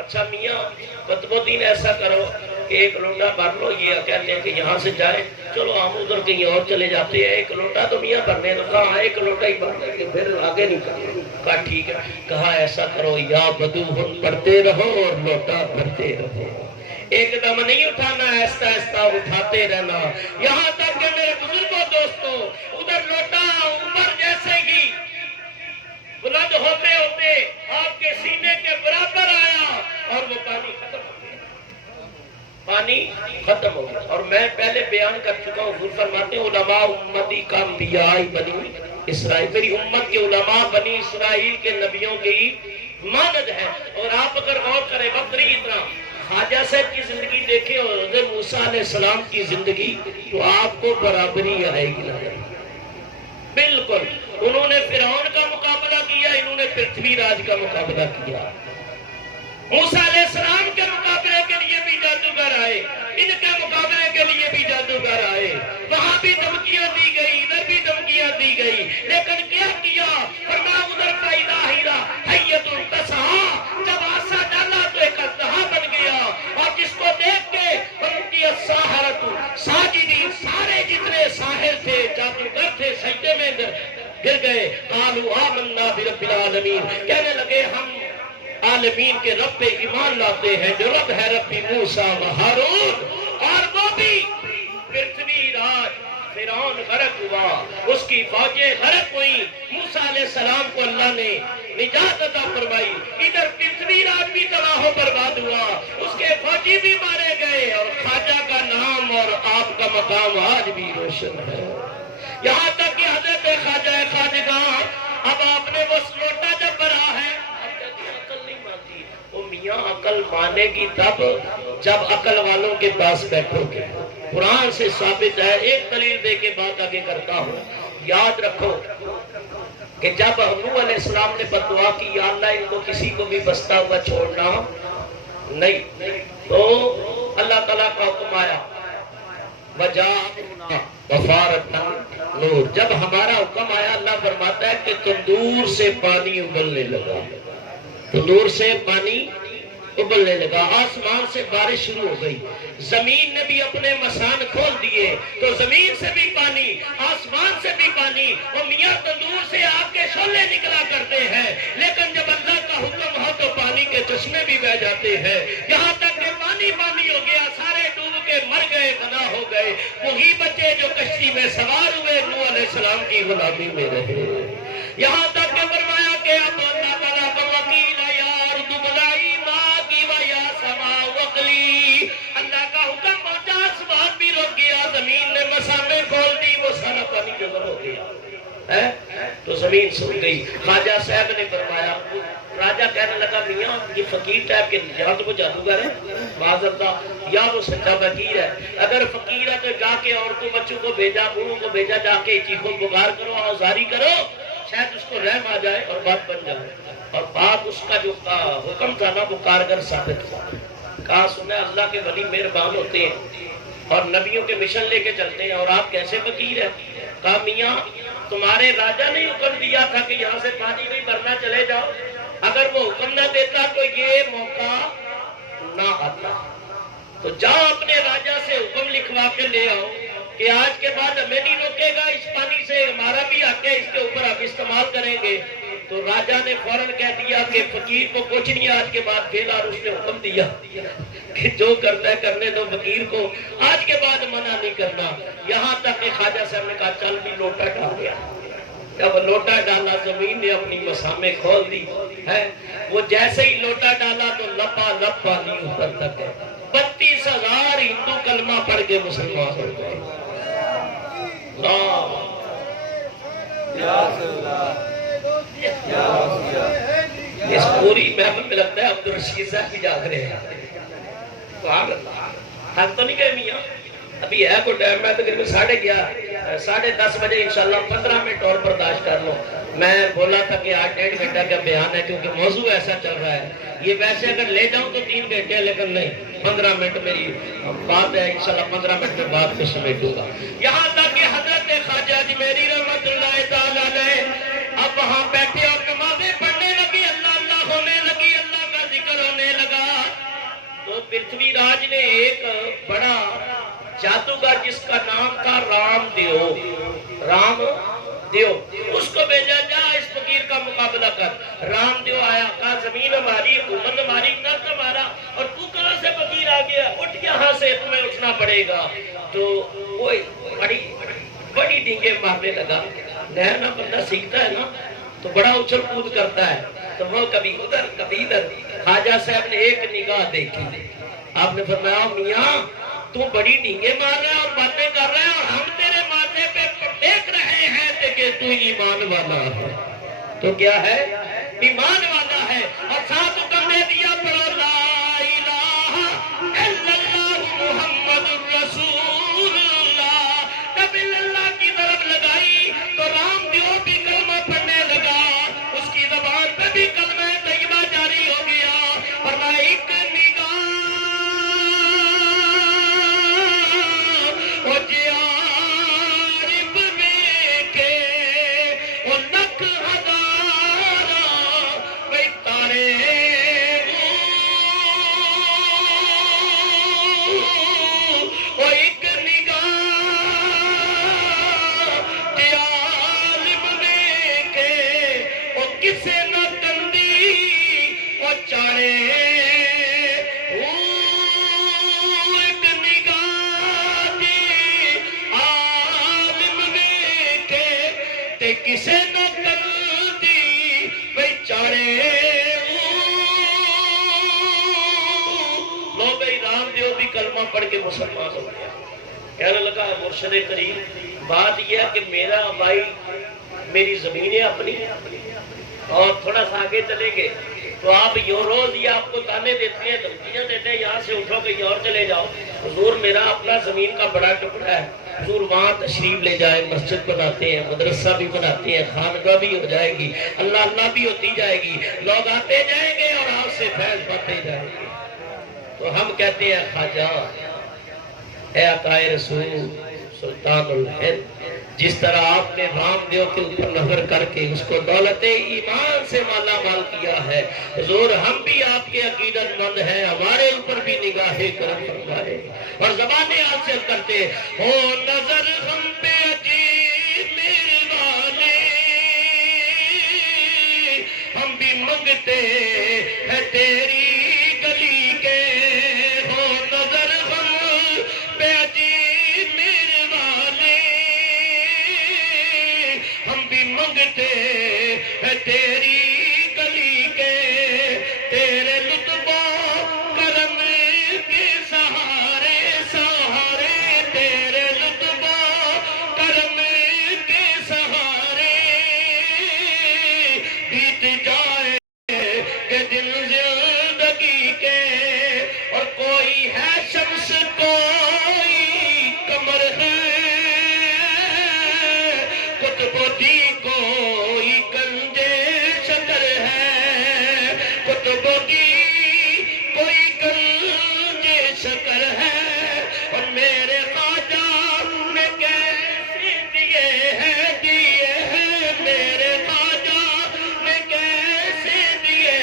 اچھا میاں قطب الدین ایسا کرو کہ ایک لوٹا بھر لو، یہ کہتے ہیں کہ یہاں سے جائے، چلو ہم ادھر کہیں اور چلے جاتے ہیں، ایک لوٹا تو میاں بھرنے تو کہا ایک لوٹا ہی بھر لیں گے، پھر آگے نہیں کریں۔ کہا ٹھیک ہے۔ کہا ایسا کرو یا بدوہن پڑھتے رہو اور لوٹا بھرتے رہو، ایک دم نہیں اٹھانا، ایسا ایسا اٹھاتے رہنا، یہاں تک کہ میرے بزرگوں دوستوں ادھر لوٹا اوپر جیسے ہی بلند ہوتے ہوتے آپ کے سینے کے برابر آیا اور وہ پانی ختم ہو گیا، پانی ختم ہو گیا۔ اور میں پہلے بیان کر چکا ہوں، حضور فرماتے ہیں علماء امتی کا انبیاء بنی اسرائیل، میری امت کے علماء بنی اسرائیل کے نبیوں کی مانند ہے۔ اور آپ اگر غور کریں وقت نہیں اتنا، خواجہ صاحب کی زندگی دیکھیں اور حضرت موسیٰ علیہ السلام کی زندگی، تو آپ کو برابری آئے گی نہ بالکل۔ انہوں نے فرعون کا مقابلہ کیا، انہوں نے پرتھوی راج کا مقابلہ کیا۔ موسیٰ علیہ السلام کے مقابلے کے لیے بھی جادوگر آئے، ان کے مقابلے کے لیے بھی جادوگر آئے، وہاں بھی دھمکیاں دی گئی، ادھر بھی دھمکیاں دی گئی، لیکن کیا فرمایا ادھر فائدہ ہیرا حیت تسعی، جب آسا ڈالا تو ایک اژدہا بن گیا، اور جس کو دیکھ کے بنتی الساحرۃ ساجدین، سارے جتنے ساحر تھے جادوگر تھے سجدے میں گر گئے۔ قالوا آمنا برب العالمین، کہنے لگے ہم عالمین کے رب پہ ایمان لاتے ہیں جو رب ہے رب موسیٰ و ہارون۔ اور وہ بھی پرتھوی راج فرعون غرق ہوا، اس کی فوجیں غرق ہوئی، موسیٰ علیہ السلام کو اللہ نے نجات عطا فرمائی، ادھر پرتھوی راج بھی تباہ و برباد ہوا، اس کے فوجی بھی مارے گئے، اور خواجہ کا نام اور آپ کا مقام آج بھی روشن ہے۔ یہاں تک کہ حضرت خواجہ خواجگاں، اب آپ نے وہ لوٹا جب بھرا ہے، میاں عقل مانے گی تب جب عقل والوں کے پاس بیٹھو گے، قرآن سے ثابت ہے۔ ایک دلیل دے کے بات آگے کرتا ہوں، یاد رکھو کہ جب نوح علیہ السلام نے بددعا کی یا اللہ ان کو کسی کو بھی بستا ہوا چھوڑنا نہیں، تو اللہ تعالیٰ کا حکم آیا وجاء وفارت نور، جب ہمارا حکم آیا اللہ فرماتا ہے کہ تندور سے پانی ابلنے لگا، تندور سے پانی ابلنے لگا، آسمان سے بارش شروع ہو گئی، زمین نے بھی اپنے مسان کھول دیے، تو زمین سے بھی پانی، آسمان سے بھی پانی، اور میاں تندور سے آگ کے شعلے نکلا کرتے ہیں، لیکن جب اللہ کا حکم ہو تو پانی کے چشمے بھی بہہ جاتے ہیں، یہاں تک کہ پانی پانی ہو گیا، سارے ڈوب کے مر گئے، فنا ہو گئے، وہی بچے جو کشتی میں سوار ہوئے نوح علیہ السلام کی غلامی میں رہے۔ یہاں تک کہ فرمایا کہ اب اللہ تعالیٰ کا وکیل اللہ کا حکم پہنچا، آسمان بھی رک گیا، زمین نے مسامیں کھول دی، وہ سارا پانی جبر ہو گیا، تو زمین سن گئی۔ خواجہ صاحب نے فرمایا، راجہ کہنے لگا میاں یہ فقیر ٹائپ کے یا تو وہ جادوگر ہے معذرت یا وہ سچا فقیر ہے، اگر فقیر ہے تو جا کے عورتوں بچوں کو بھیجا، بوڑھوں کو بھیجا، جا کے چیخو پکار کرو، آزاری کرو، شاید اس کو رحم آ جائے اور بات بن جائے۔ اور بات اس کا جو حکم تھا نا وہ کارگر ثابت ہوا۔ کہا سنا اللہ کے ولی مہربان ہوتے ہیں اور نبیوں کے مشن لے کے چلتے ہیں، اور آپ کیسے فقیر ہیں؟ کہا میاں تمہارے راجہ نے حکم دیا تھا کہ یہاں سے پانی نہیں بھرنا، چلے جاؤ، اگر وہ حکم نہ دیتا تو یہ موقع نہ آتا. تو جاؤ اپنے راجا سے حکم لکھوا کے لے آؤ کہ آج کے بعد ہمیں نہیں روکے گا، اس پانی سے ہمارا بھی حق ہے، اس کے اوپر ہم استعمال کریں گے. تو راجا نے فوراً کہہ دیا کہ فقیر کو کچھ نہیں آج کے بعد پھر، اور اس نے حکم دیا کہ جو کرنا ہے کرنے دو، فقیر کو آج کے بعد منع نہیں کرنا. یہاں تک کہ خواجہ صاحب نے کہا چل بھی لوٹا ڈال دیا. جب لوٹا ڈالا زمین نے اپنی مسامیں کھول دی ہے. وہ جیسے ہی لوٹا ڈالا تو لپا لپ پانی اوپر تک ہے. 32,000 ہندو کلمہ پڑھ کے مسلمان ہو گئے. اس پوری محفل میں لگتا ہے عبدالرشید صاحب بھی جاگ رہے ہیں. حق تو نہیں کہ میاں ابھی ہے کوئی ٹائم. میں تقریباً 10:30 بجے انشاءاللہ 15 منٹ اور برداشت کر لو. میں بولا تھا کہ آج 1.5 گھنٹہ کا بیان ہے کیونکہ موضوع ایسا چل رہا ہے. یہ ویسے اگر لے جاؤں تو 3 گھنٹے لیکن نہیں، 15 منٹ میری بات ہے. انشاءاللہ 15 منٹ میں بات کو سمیٹوں گا. یہاں تک کہ حضرت خواجہ اجمیری رحمت اللہ تعالیٰ علیہ اب وہاں بیٹھے اور نمازیں پڑھنے لگی، اللہ اللہ ہونے لگی، اللہ کا ذکر ہونے لگا. تو پرتھوی راج نے ایک بڑا جادوگر جس کا نام تھا رام دیو، اس کو بھیجا جا اس فقیر کا مقابلہ کر. رام دیو آیا، کہا زمین ہماری، حکومت ہماری، نرک ہمارا، اور تو کہاں سے فقیر آ گیا؟ اٹھ یہاں سے، تمہیں اٹھنا پڑے گا. تو وہ بڑی ڈینگے مارنے لگا. نیا نا بندہ سیکھتا ہے نا تو بڑا اچھل کود کرتا ہے. تو وہ کبھی ادھر کبھی ادھر. خواجہ صاحب نے ایک نگاہ دیکھی. آپ نے فرمایا میاں تو بڑی ڈینگے مار رہا ہے اور باتیں کر رہے ہیں، اور ہم تیرے ماتھے پہ دیکھ رہے ہیں کہ تو ایمان والا ہے. تو کیا ہے؟ ایمان والا ہے. اور ساتھ حکم دے دیا پڑھو لا الہ الا اللہ محمد الرسول اللہ. جب اللہ کی طرف لگائی تو رام دیو بھی کلمہ پڑھنے لگا، اس کی زبان پہ بھی کلمہ طیبہ جاری ہو گیا. اور میں ایک کسے نہ کر دی بیچارے. لو بھائی رام دیو بھی کلمہ پڑھ کے مسلمان ہو گیا. کہنے لگا مرشد کریم بات یہ ہے کہ میرا بھائی میری زمینیں اپنی، اور تھوڑا سا آگے چلے گے تو آپ روز یہ آپ کو تانے دیتے ہیں، دھمکیاں دیتے ہیں، یہاں سے اٹھو کہیں اور چلے جاؤ. حضور میرا اپنا زمین کا بڑا ٹکڑا ہے، حضور وہاں تشریف لے جائے. مسجد بناتے ہیں، مدرسہ بھی بناتے ہیں، خانقاہ بھی ہو جائے گی، اللہ اللہ بھی ہوتی جائے گی، لوگ آتے جائیں گے اور آپ سے فیض پاتے جائیں گے. تو ہم کہتے ہیں خواجہ اے عطائے رسول سلطان الہند، جس طرح آپ نے رام دیو کے اوپر نظر کر کے اس کو دولت ایمان سے مالا مال کیا ہے، حضور ہم بھی آپ کے عقیدت مند ہیں، ہمارے اوپر بھی نگاہ کرم فرمائے. اور زبانیں حاصل کرتے ہو نظر ہم پہ عجیب مہربانی، ہم بھی منگتے ہیں تیری گلی کے. ہو نظر ہم پہ عجیب مہربانی، ہم بھی منگتے ہیں تیری گلی کے. تیرے لطف و کرم کے سہارے سہارے، تیرے لطف و کرم کے سہارے بیت جائے کہ دن زندگی کے. اور کوئی ہے شمس کوئی کمر ہے، قطب دی کوئی گنجے شکر ہے، قطب کی کوئی گنجے شکر ہے. اور میرے خواجہ نے کیسے دیے ہیں، میرے خواجہ نے کیسے دیے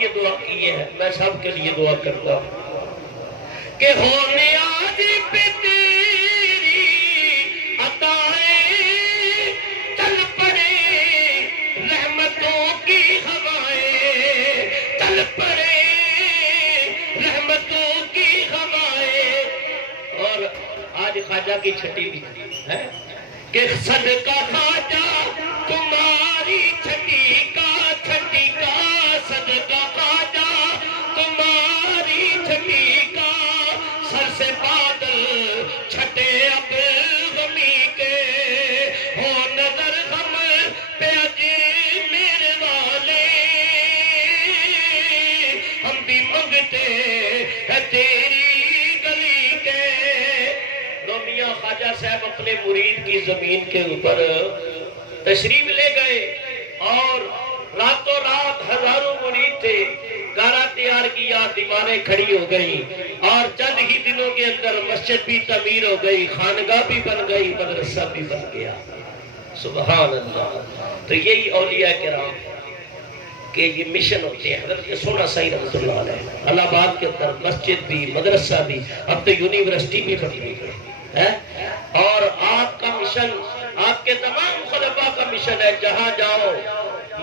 لیے دعا کی ہے، میں سب کے لیے دعا کرتا ہوں کہ ہونے آج پہ تیری عطائیں چل پڑے رحمتوں کی ہوائیں، چل پڑے رحمتوں کی ہوائیں۔ اور آج خواجہ کی چھٹی بھی ہے کہ صدقہ خواجہ تمہاری چھٹی کا صدقہ خواجہ تمہاری چھٹی کا، سر سے بادل چھٹے اب غمی کے، ہو نظر ہم پہ اجر میرے والے، ہم بھی منگتے ہیں تیری گلی کے۔ میاں خواجہ صاحب اپنے مرید کی زمین کے اوپر تشریف لے گئے اور راتوں رات ہزاروں مرید تھے، گارا تیار کیا، دیواریں کھڑی ہو گئی اور چند ہی دنوں کے اندر مسجد بھی تعمیر ہو گئی، خانگاہ بھی بن گئی، مدرسہ بھی بن گیا۔ سبحان اللہ۔ تو یہی اولیاء کرام کہ یہ مشن ہوتے ہیں۔ حضرت سونا سائی رحمۃ اللہ علیہ الہ آباد کے اندر مسجد بھی، مدرسہ بھی، اب تو یونیورسٹی بھی بن گئی ہے، اور آپ کا مشن، آپ کے تمام خلفاء کا مشن ہے، جہاں جاؤ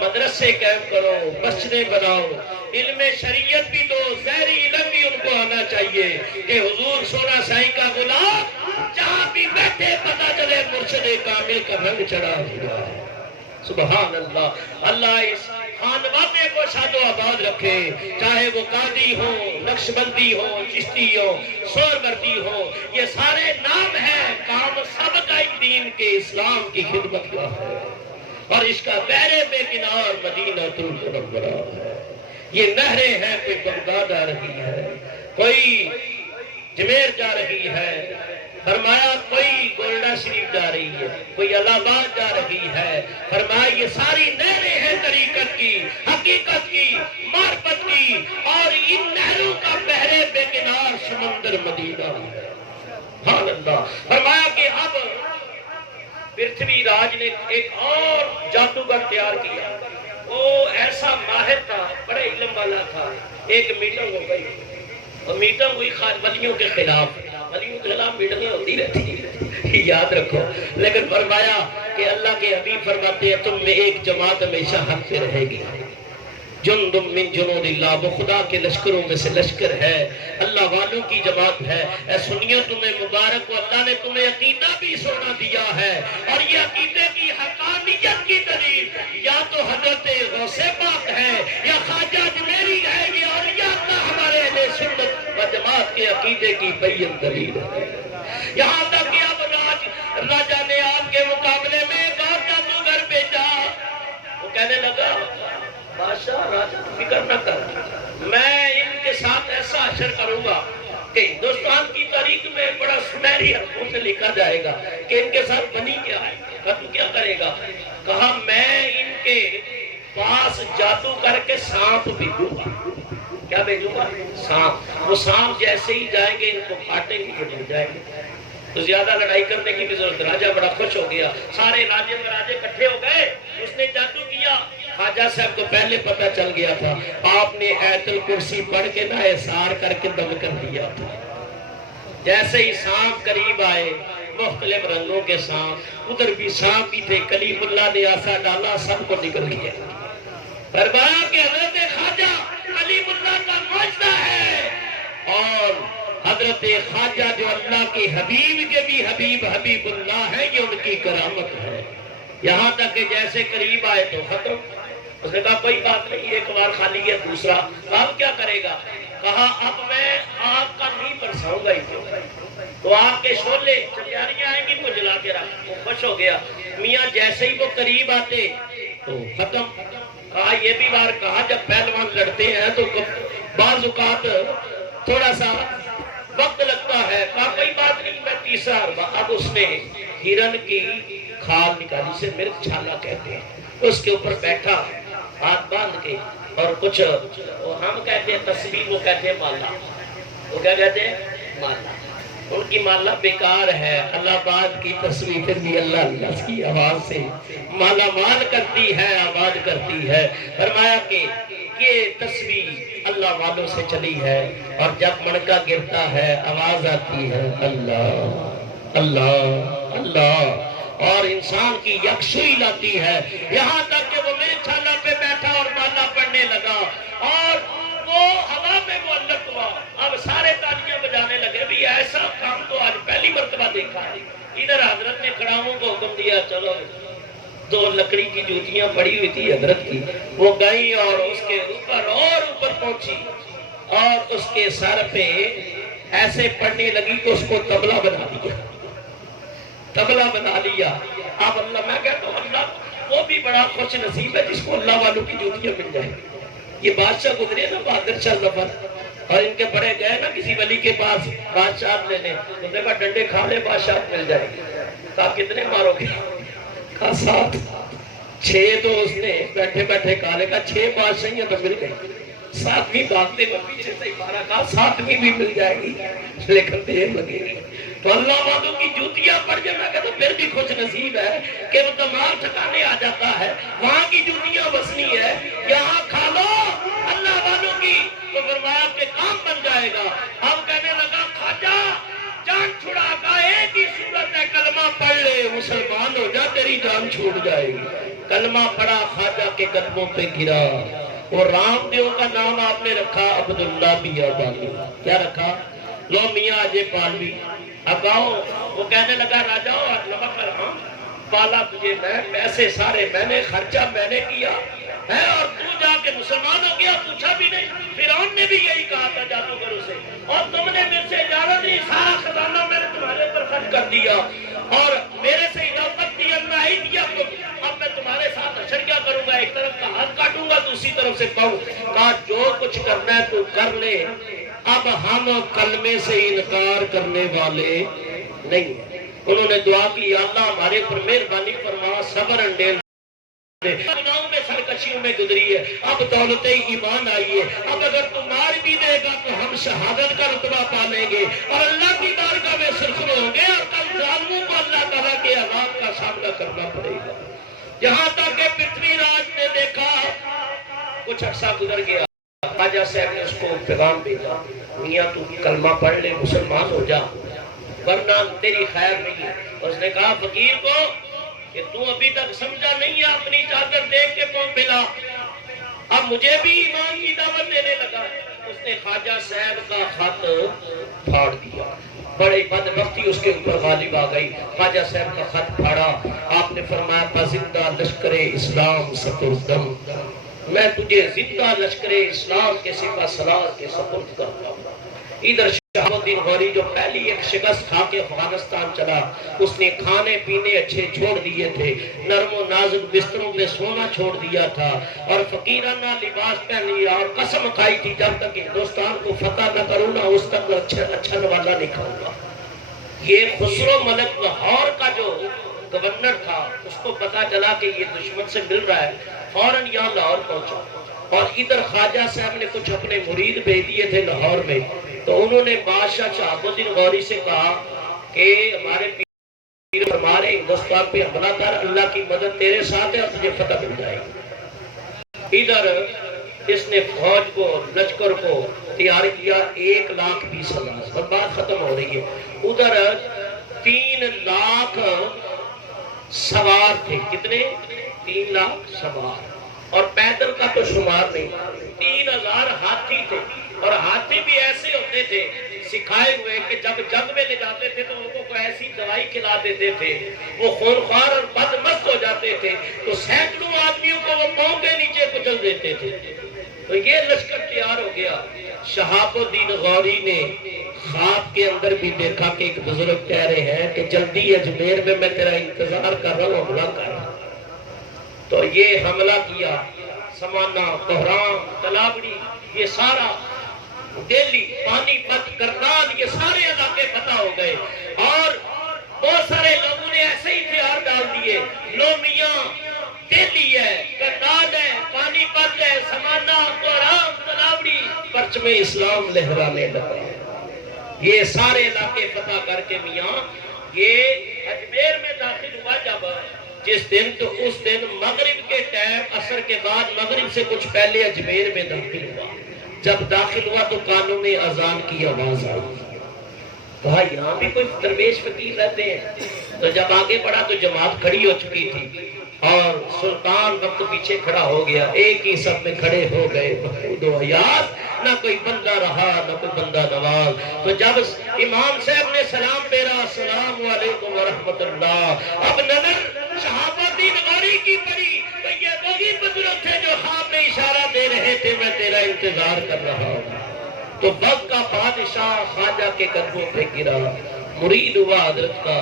مدرسے قائم کرو، مسجدیں بناؤ، علم شریعت بھی دو، ظاہری علم بھی ان کو آنا چاہیے کہ حضور سونا سائی کا غلام جہاں بھی بیٹھے پتہ چلے مرشد کامل کا رنگ چڑھا ہوا ہے۔ سبحان اللہ۔ اللہ اس خانوادے کو شاد و آباد رکھے، چاہے وہ قادری ہو، نقشبندی ہو، چشتی ہو، سہروردی ہو، یہ سارے نام ہیں، کام سب کا ایک دین کے اسلام کی خدمت کا ہے، اور اس کا بحر بے کنار مدینہ المنورہ ہے۔ یہ نہریں ہیں، کوئی بغداد آ رہی ہے، کوئی جمیر جا رہی ہے، فرمایا کوئی گولڈا شریف جا رہی ہے، کوئی الہ آباد جا رہی ہے، فرمایا یہ ساری نہریں ہیں طریقت کی، حقیقت کی، معرفت کی، اور ان نہروں کا بحر بے کنار سمندر مدینہ ہے۔ سبحان اللہ۔ فرمایا کہ اب پرتھوی راج نے ایک اور جادوگر تیار کیا، وہ ایسا ماہر تھا، بڑے علم والا تھا۔ ایک میٹنگ ہو گئی، اور میٹنگ ہوئی ولیوں کے خلاف، ولیوں کے خلاف میٹنگیں ہوتی رہتی، یاد رکھو، لیکن فرمایا کہ اللہ کے حبیب فرماتے ہیں تم میں ایک جماعت ہمیشہ حق پہ رہے گی، جندم من جنود اللہ، وہ خدا کے لشکروں میں سے لشکر ہے، اللہ والوں کی جماعت ہے۔ اے سنیو تمہیں مبارک ہو، اللہ نے تمہیں عقیدہ بھی سونا دیا ہے، اور یہ عقیدے کی حقانیت کی دلیل یا تو حضرت غوث پاک ہے یا خواجہ اجمیری ہے، یہ اولیاء اللہ ہمارے اہل سنت و جماعت کے عقیدے کی بین دلیل ہے۔ یہاں تک کہ اب راجہ نے آپ کے مقابلے میں ایک اور جادوگر بھیجا، وہ کہنے لگا بادشاہ راجہ فکر نہ کر، میں ان کے ساتھ ایسا حشر کروں گا کہ ہندوستان کی تاریخ میں بڑا سنہری حرفوں سے لکھا جائے گا کہ ان کے ساتھ بنی کیا ہے۔ کہا تو کیا کرے گا؟ کہا میں ان کے پاس جادو کر کے سانپ بھیجوں گا۔ کیا بھیجوں گا؟ سانپ۔ وہ سانپ جیسے ہی جائیں گے ان کو کاٹیں گے، ڈر جائیں گے، تو زیادہ لڑائی کرنے کی بھی ضرورت۔ راجہ بڑا خوش ہو گیا، سارے راجے اکٹھے ہو گئے، اس نے جادو کیا۔ خواجہ صاحب کو پہلے پتہ چل گیا تھا، آپ نے آیت الکرسی پڑھ کے نہ احسار کر کے دم کر دیا تھا۔ جیسے ہی سانپ قریب آئے، مختلف رنگوں کے سانپ، ادھر بھی سانپ ہی تھے، کلیم اللہ نے آسا ڈالا، سب کو نکل گیا۔ فرمایا کہ حضرت خواجہ کلیم اللہ کا معجزہ ہے، اور حضرت خواجہ جو اللہ کے حبیب کے بھی حبیب حبیب اللہ ہے، یہ ان کی کرامت ہے۔ یہاں تک کہ جیسے قریب آئے تو ختم۔ اس نے کہا کوئی بات نہیں، ایک بار خالی ہے، دوسرا اب کیا کرے گا؟ کہا اب میں آگ کا نہیں برساؤں گا اسے، تو آگ کے شعلے چنگیاریاں آئیں گی تو جلا کے رکھ۔ وہ خوش ہو گیا۔ میاں جیسے ہی وہ قریب آتے تو ختم۔ کہا یہ بھی بار کہا جب پہلوان لڑتے ہیں تو بعض اوقات تھوڑا سا وقت لگتا ہے۔ کہا کوئی بات نہیں، میں تیسرا اب اس نے ہرن کی کھال نکالی، سے مرغ چھالا کہتے ہیں، اس کے اوپر بیٹھا ہاتھ باندھ کے، اور کچھ ہم کہتے ہیں تسبیح، وہ کہتے ہیں مالا۔ وہ کیا کہتے ہیں؟ مالا۔ ان کی مالا بیکار ہے، اللہ باد کی تسبیح پھر بھی اللہ اللہ کی آواز سے مالا مال کرتی ہے، آباد کرتی ہے۔ فرمایا کہ یہ تسبیح اللہ والوں سے چلی ہے، اور جب مڑکا گرتا ہے آواز آتی ہے اللہ اللہ اللہ، اور انسان کی یکسوئی لاتی ہے، یہاں تک کہ وہ میرے چھالا پہ بیٹھا اور مالا پڑھنے لگا، اور وہ ہوا میں معلق ہوا۔ اب سارے تالیاں بجانے لگے، بھی ایسا کام تو آج پہلی مرتبہ دیکھا ہے۔ ادھر حضرت نے کھڑاؤں کو حکم دیا، چلو، دو لکڑی کی جوتیاں پڑی ہوئی تھی حضرت کی، وہ گئیں اور اس کے اوپر پہنچی، اور اس کے سر پہ ایسے پڑنے لگی کہ اس کو طبلہ بنا دیا، طبلہ بنا لیا۔ اب اللہ، میں کہتا ہوں اللہ وہ بھی بڑا خوش نصیب ہے جس کو اللہ والوں کی جوتیاں مل جائیں۔ یہ بادشاہ گزرے نا بہادر شاہ ظفر، اور ان کے بڑے گئے نا کسی ولی کے پاس بادشاہ لینے، تو نے کہا ڈنڈے کھا لے بادشاہ مل جائے گی۔ کہا کتنے مارو گے؟ کہا 7۔ 6 تو اس نے بیٹھے بیٹھے کہا، کہا 6 بادشاہیاں تو مل گئی، 7ویں بھاگتے میں پیچھے سے مارا، کہا 7ویں بھی مل جائے گی لیکن دیر لگے گی۔ تو اللہ والوں کی جوتیاں پڑ جائے، میں کہتا ہوں پھر بھی خوش نصیب ہے کہ وہ دماغ ٹھکانے آ جاتا ہے، وہاں کی جوتیاں بسنی ہے، یہاں کھا لو اللہ والوں کی، تو فرمایا کہ کام بن جائے گا۔ اب کہنے لگا خواجہ جان چھڑا کا ایک ہی صورت ہے، کلمہ پڑھ لے مسلمان ہو جا، تیری جان چھوٹ جائے گی۔ کلمہ پڑھا، خواجہ کے قدموں پہ گرا، وہ رام دیو کا نام آپ نے رکھا عبداللہ میاں بالی۔ کیا رکھا؟ لو میاں اجے پالوی۔ اب آؤ، وہ کہنے لگا راجہ نمک رحم پالا تجھے میں، پیسے سارے میں نے، خرچہ میں نے کیا ہے، اور تو جا کے مسلمان ہو گیا، پوچھا بھی نہیں۔ فرعون نے بھی یہی کہا تھا جادوگروں سے، اور تم نے میرے سے اجازت دی، سارا خزانہ میں نے تمہارے اوپر خرچ کر دیا، اور میرے سے اجازت دی اللہ ہی دیا کو، اب میں تمہارے ساتھ اشر کیا کروں گا، ایک طرف کا ہاتھ کاٹوں گا دوسری طرف سے پاؤں۔ کہا جو کچھ کرنا ہے تو کر لے، اب ہم کلمے سے انکار کرنے والے نہیں ہیں۔ انہوں نے دعا کی، یا اللہ ہمارے پر مہربانی فرما، صبر انڈیل گناہوں میں سرکشیوں میں گزری ہے، اب دولت ایمان آئی ہے، اب اگر تم مار بھی دے گا تو ہم شہادت کا رتبہ پا لیں گے، اور اللہ کی بارگاہ میں سرخر ہوں گے، اور کل ظالموں کو اللہ تعالیٰ کے عذاب کا سامنا کرنا پڑے گا۔ یہاں تک کہ پرتھوی راج نے دیکھا، کچھ عرصہ گزر گیا، خواجہ صاحب نے اس کو پیغام بھیجا، میاں تو کلمہ پڑھ لے، مسلمان ہو جا، ورنہ تیری خیر نہیں ہے۔ اس نے کہا فقیر کو کہ تو ابھی تک سمجھا نہیں ہے، اپنی چادر دیکھ کے پاؤں پھیلا، اب مجھے بھی ایمان کی دعوت دینے لگا۔ اس نے خواجہ صاحب کا خط پھاڑ دیا، بڑے بدبختی اس کے اوپر غالب آ گئی۔ خواجہ صاحب کا خط پھاڑا، آپ نے فرمایا پازندہ لشکر اسلام سپردم، میں تجھے زندہ لشکر اسلام کے سپہ سالار کے سپرد کرتا ہوں۔ ادھر شہاب الدین غوری جو پہلی ایک شکست کھا کے افغانستان چلا، اس نے کھانے پینے اچھے چھوڑ دیے تھے، نرم و نازک بستروں میں سونا چھوڑ دیا تھا، اور فقیرانہ لباس پہن لیا، اور قسم کھائی تھی جب تک ہندوستان کو فتح نہ کروں نہ اس تک اچھا نوالا نہیں کھاؤں گا۔ یہ خسرو ملک لاہور کا جو گورنر تھا، اس کو پتا چلا کہ یہ دشمن سے مل رہا ہے، فوراً یہاں لاہور پہنچا، اور ادھر خواجہ صاحب نے کچھ اپنے مرید بھیج دیے تھے لاہور میں، تو انہوں نے بادشاہ شہاب الدین غوری سے کہا کہ ہمارے پیر ہمارے ہندوستان پہ حملہ کر، اللہ کی مدد تیرے ساتھ ہے اور تجھے فتح مل جائے گی۔ ادھر اس نے فوج کو، لشکر کو تیار کیا، 1,20,000، اور بات ختم ہو رہی ہے۔ ادھر 3 لاکھ سوار تھے، کتنے؟ 3 لاکھ سوار، اور پیدل کا تو شمار نہیں، 3,000 ہاتھی تھے، اور ہاتھی بھی ایسے ہوتے تھے سکھائے ہوئے کہ جب جنگ میں لے جاتے تھے تو ان کو کوئی ایسی دوائی کھلا دیتے تھے، وہ خونخوار اور بدمست ہو جاتے تھے، تو سینکڑوں آدمیوں کو وہ پاؤں کے نیچے کچل دیتے تھے۔ تو یہ لشکر تیار ہو گیا۔ شہاب الدین غوری نے خواب کے اندر بھی دیکھا کہ ایک بزرگ کہہ رہے ہیں کہ جلدی اجمیر میں تیرا انتظار کر رہا ہوں، حملہ کر۔ تو یہ حملہ کیا، سمانا، بحران، تلابڑی، یہ سارا دہلی، پانی پت، کرنال، یہ سارے علاقے فتح ہو گئے، اور بہت سارے لوگوں نے ایسے ہی ہتھیار ڈال دیے۔ لو میاں دہلی ہے، کرنال ہے، پانی پت ہے، سمانا، بحران، تلابڑی، پرچم اسلام لہرانے لگا۔ یہ سارے علاقے فتح کر کے میاں یہ اجمیر میں داخل ہوا۔ جس دن تو اس دن مغرب کے ٹائم عصر کے بعد مغرب سے کچھ پہلے اجمیر میں داخل ہوا. جب داخل ہوا تو کانوں میں اذان کی آواز آئی. کہا یہاں بھی کوئی درویش فقیر رہتے ہیں. تو جب آگے بڑھا تو جماعت کھڑی ہو چکی تھی اور سلطان وقت پیچھے کھڑا ہو گیا. ایک ہی سب میں کھڑے ہو گئے محمود و حیات. نہ کوئی بندہ رہا نہ کوئی بندہ نواز. تو جب امام صاحب نے سلام پیرا السلام علیکم ورحمت اللہ. اب نظر صحابہ دین غوری کی پڑی تو یہ وہی بزرگ تھے جو خواب میں اشارہ دے رہے تھے میں تیرا انتظار کر رہا ہوں. تو وقت کا بادشاہ خواجہ کے قدموں پہ گرا. مرید ہوا حضرت کا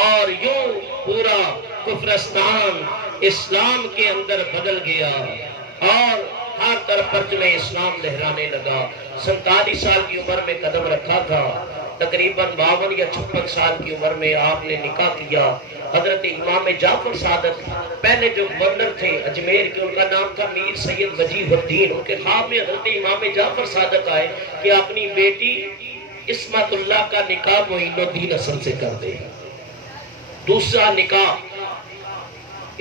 اور یوں پورا کفرستان اسلام کے اندر بدل گیا اور ہر طرف پرچم اسلام لہرانے لگا. 47 سال کی عمر میں قدم رکھا تھا. تقریباً 52 یا 56 سال کی عمر میں آپ نے نکاح کیا. حضرت امام جعفر صادق پہلے جو گورنر تھے اجمیر کے ان کا نام تھا میر سید وجیہ الدین. ان کے خواب میں حضرت امام جعفر صادق آئے کہ اپنی بیٹی عصمت اللہ کا نکاح معین الدین حسن سے کر دے. دوسرا نکاح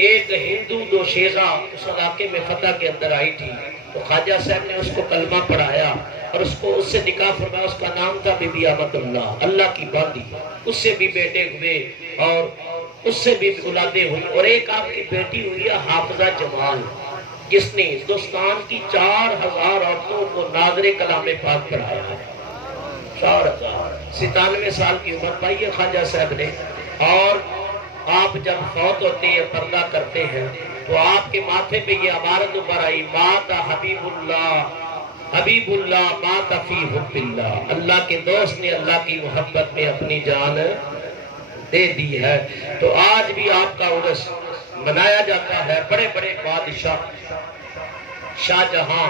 ایک ہندو دوشیزہ اس علاقے میں فتح کے اندر آئی تھی تو خواجہ صاحب نے اس کو کلمہ پڑھایا اور اس سے نکاح فرمایا. اس کا نام تھا بی بی احمد اللہ اللہ کی باندی. اس سے بھی بیٹے ہوئے اور اس سے بھی اولادیں ہوئی. اور ایک آپ کی بیٹی ہوئی ہے حافظہ جمال جس نے ہندوستان کی 4000 عورتوں کو ناظر کلام پاک پڑھایا ہے. 97 سال کی عمر پائی ہے خواجہ صاحب نے. اور آپ جب فوت ہوتے ہیں پردہ کرتے ہیں تو آپ کے ماتھے پہ یہ عبارت اوپر آئی مات حبیب اللہ مات فی حب اللہ. اللہ کے دوست نے اللہ کی محبت میں اپنی جان دے دی ہے. تو آج بھی آپ کا عرس منایا جاتا ہے. بڑے بڑے بادشاہ شاہ جہاں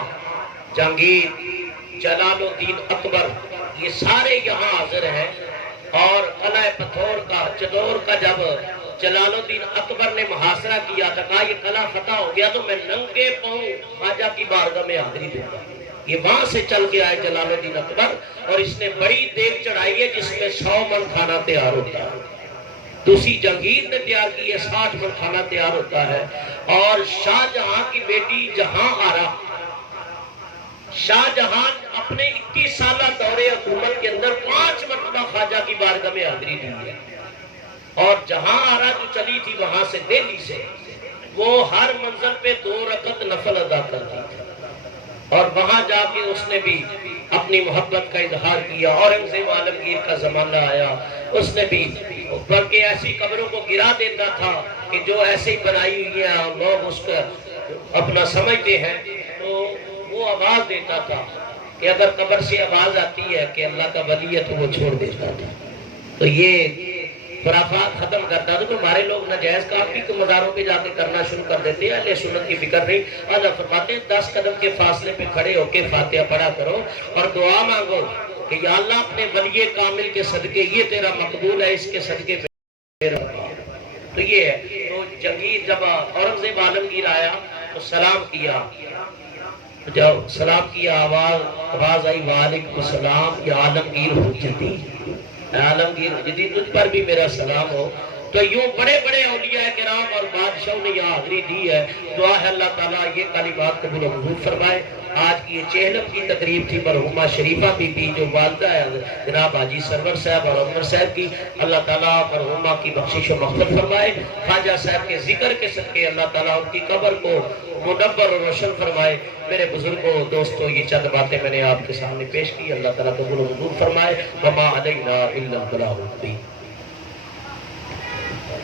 جہانگیر جلال الدین اکبر یہ سارے یہاں حاضر ہیں. اور قلعہ پتھور کا چدور کا جب جلال الدین اکبر نے محاصرہ کیا تھا کہا یہ قلعہ فتح ہو گیا تو میں ننگے پاؤں خواجہ کی بارگاہ میں حاضری دوں گا. یہ وہاں سے چل کے آئے جلال الدین اکبر اور اس نے بڑی دیگ چڑھائی ہے جس میں 100 من کھانا تیار ہوتا ہے. دوسری جہانگیر نے تیار کی ہے 60 من کھانا تیار ہوتا ہے. اور شاہ جہاں کی بیٹی جہاں آرا شاہ جہاں اپنے 21 سالہ دورے حکومت کے اندر 5 مرتبہ خواجہ کی بارگاہ میں حاضری دی ہے. اور جہاں آرا جو چلی تھی وہاں سے دہلی سے وہ ہر منزل پہ 2 رکعت نفل ادا کرتی تھی. اور وہاں جا کے اس نے بھی اپنی محبت کا اظہار کیا. اورنگزیب عالمگیر کا زمانہ آیا اس نے بھی بلکہ ایسی قبروں کو گرا دیتا تھا کہ جو ایسے ہی بنائی ہوئی ہیں لوگ اس کو اپنا سمجھتے ہیں تو وہ آواز دیتا تھا کہ اگر قبر سے آواز آتی ہے کہ اللہ کا ولی ہے تو وہ چھوڑ دیتا تھا. تو یہ خرافات ختم کرتا تھا. تو ہمارے لوگ ناجائز کام بھی مزاروں پہ جا کے کرنا شروع کر دیتے ہیں. اہل سنت کی فکر نہیں. آج فرماتے ہیں 10 قدم کے فاصلے پہ کھڑے ہو کے فاتحہ پڑھا کرو اور دعا مانگو کہ یا اللہ اپنے ولی کامل کے صدقے یہ تیرا مقبول ہے اس کے صدقے پہ. تو یہ ہے. تو جہانگیر جب اورنگزیب عالمگیر آیا تو سلام کیا. جب سلام کیا آواز آئی وعلیکم السلام یا عالمگیر حجتی عالمگیر حجتی تجھ پر بھی میرا سلام ہو. تو یوں بڑے بڑے اولیاء کرام اور بادشاہوں نے یہاں حاضری دی ہے. دعا ہے اللہ تعالیٰ یہ کلمات قبول و منظور فرمائے. آج کی یہ چہلم کی تقریب تھی مرحومہ شریفہ بی بی جو والدہ ہے جناب حاجی سرور صاحب اور عمر صاحب کی. اللہ تعالیٰ مرحومہ کی بخشش و مغفرت فرمائے. خواجہ صاحب کے ذکر کے صدقے اللہ تعالیٰ ان کی قبر کو منور و روشن فرمائے. میرے بزرگوں دوستوں یہ چند باتیں میں نے آپ کے سامنے پیش کی. اللہ تعالیٰ قبول و منظور فرمائے. وما علینا الا البلاغ المبین.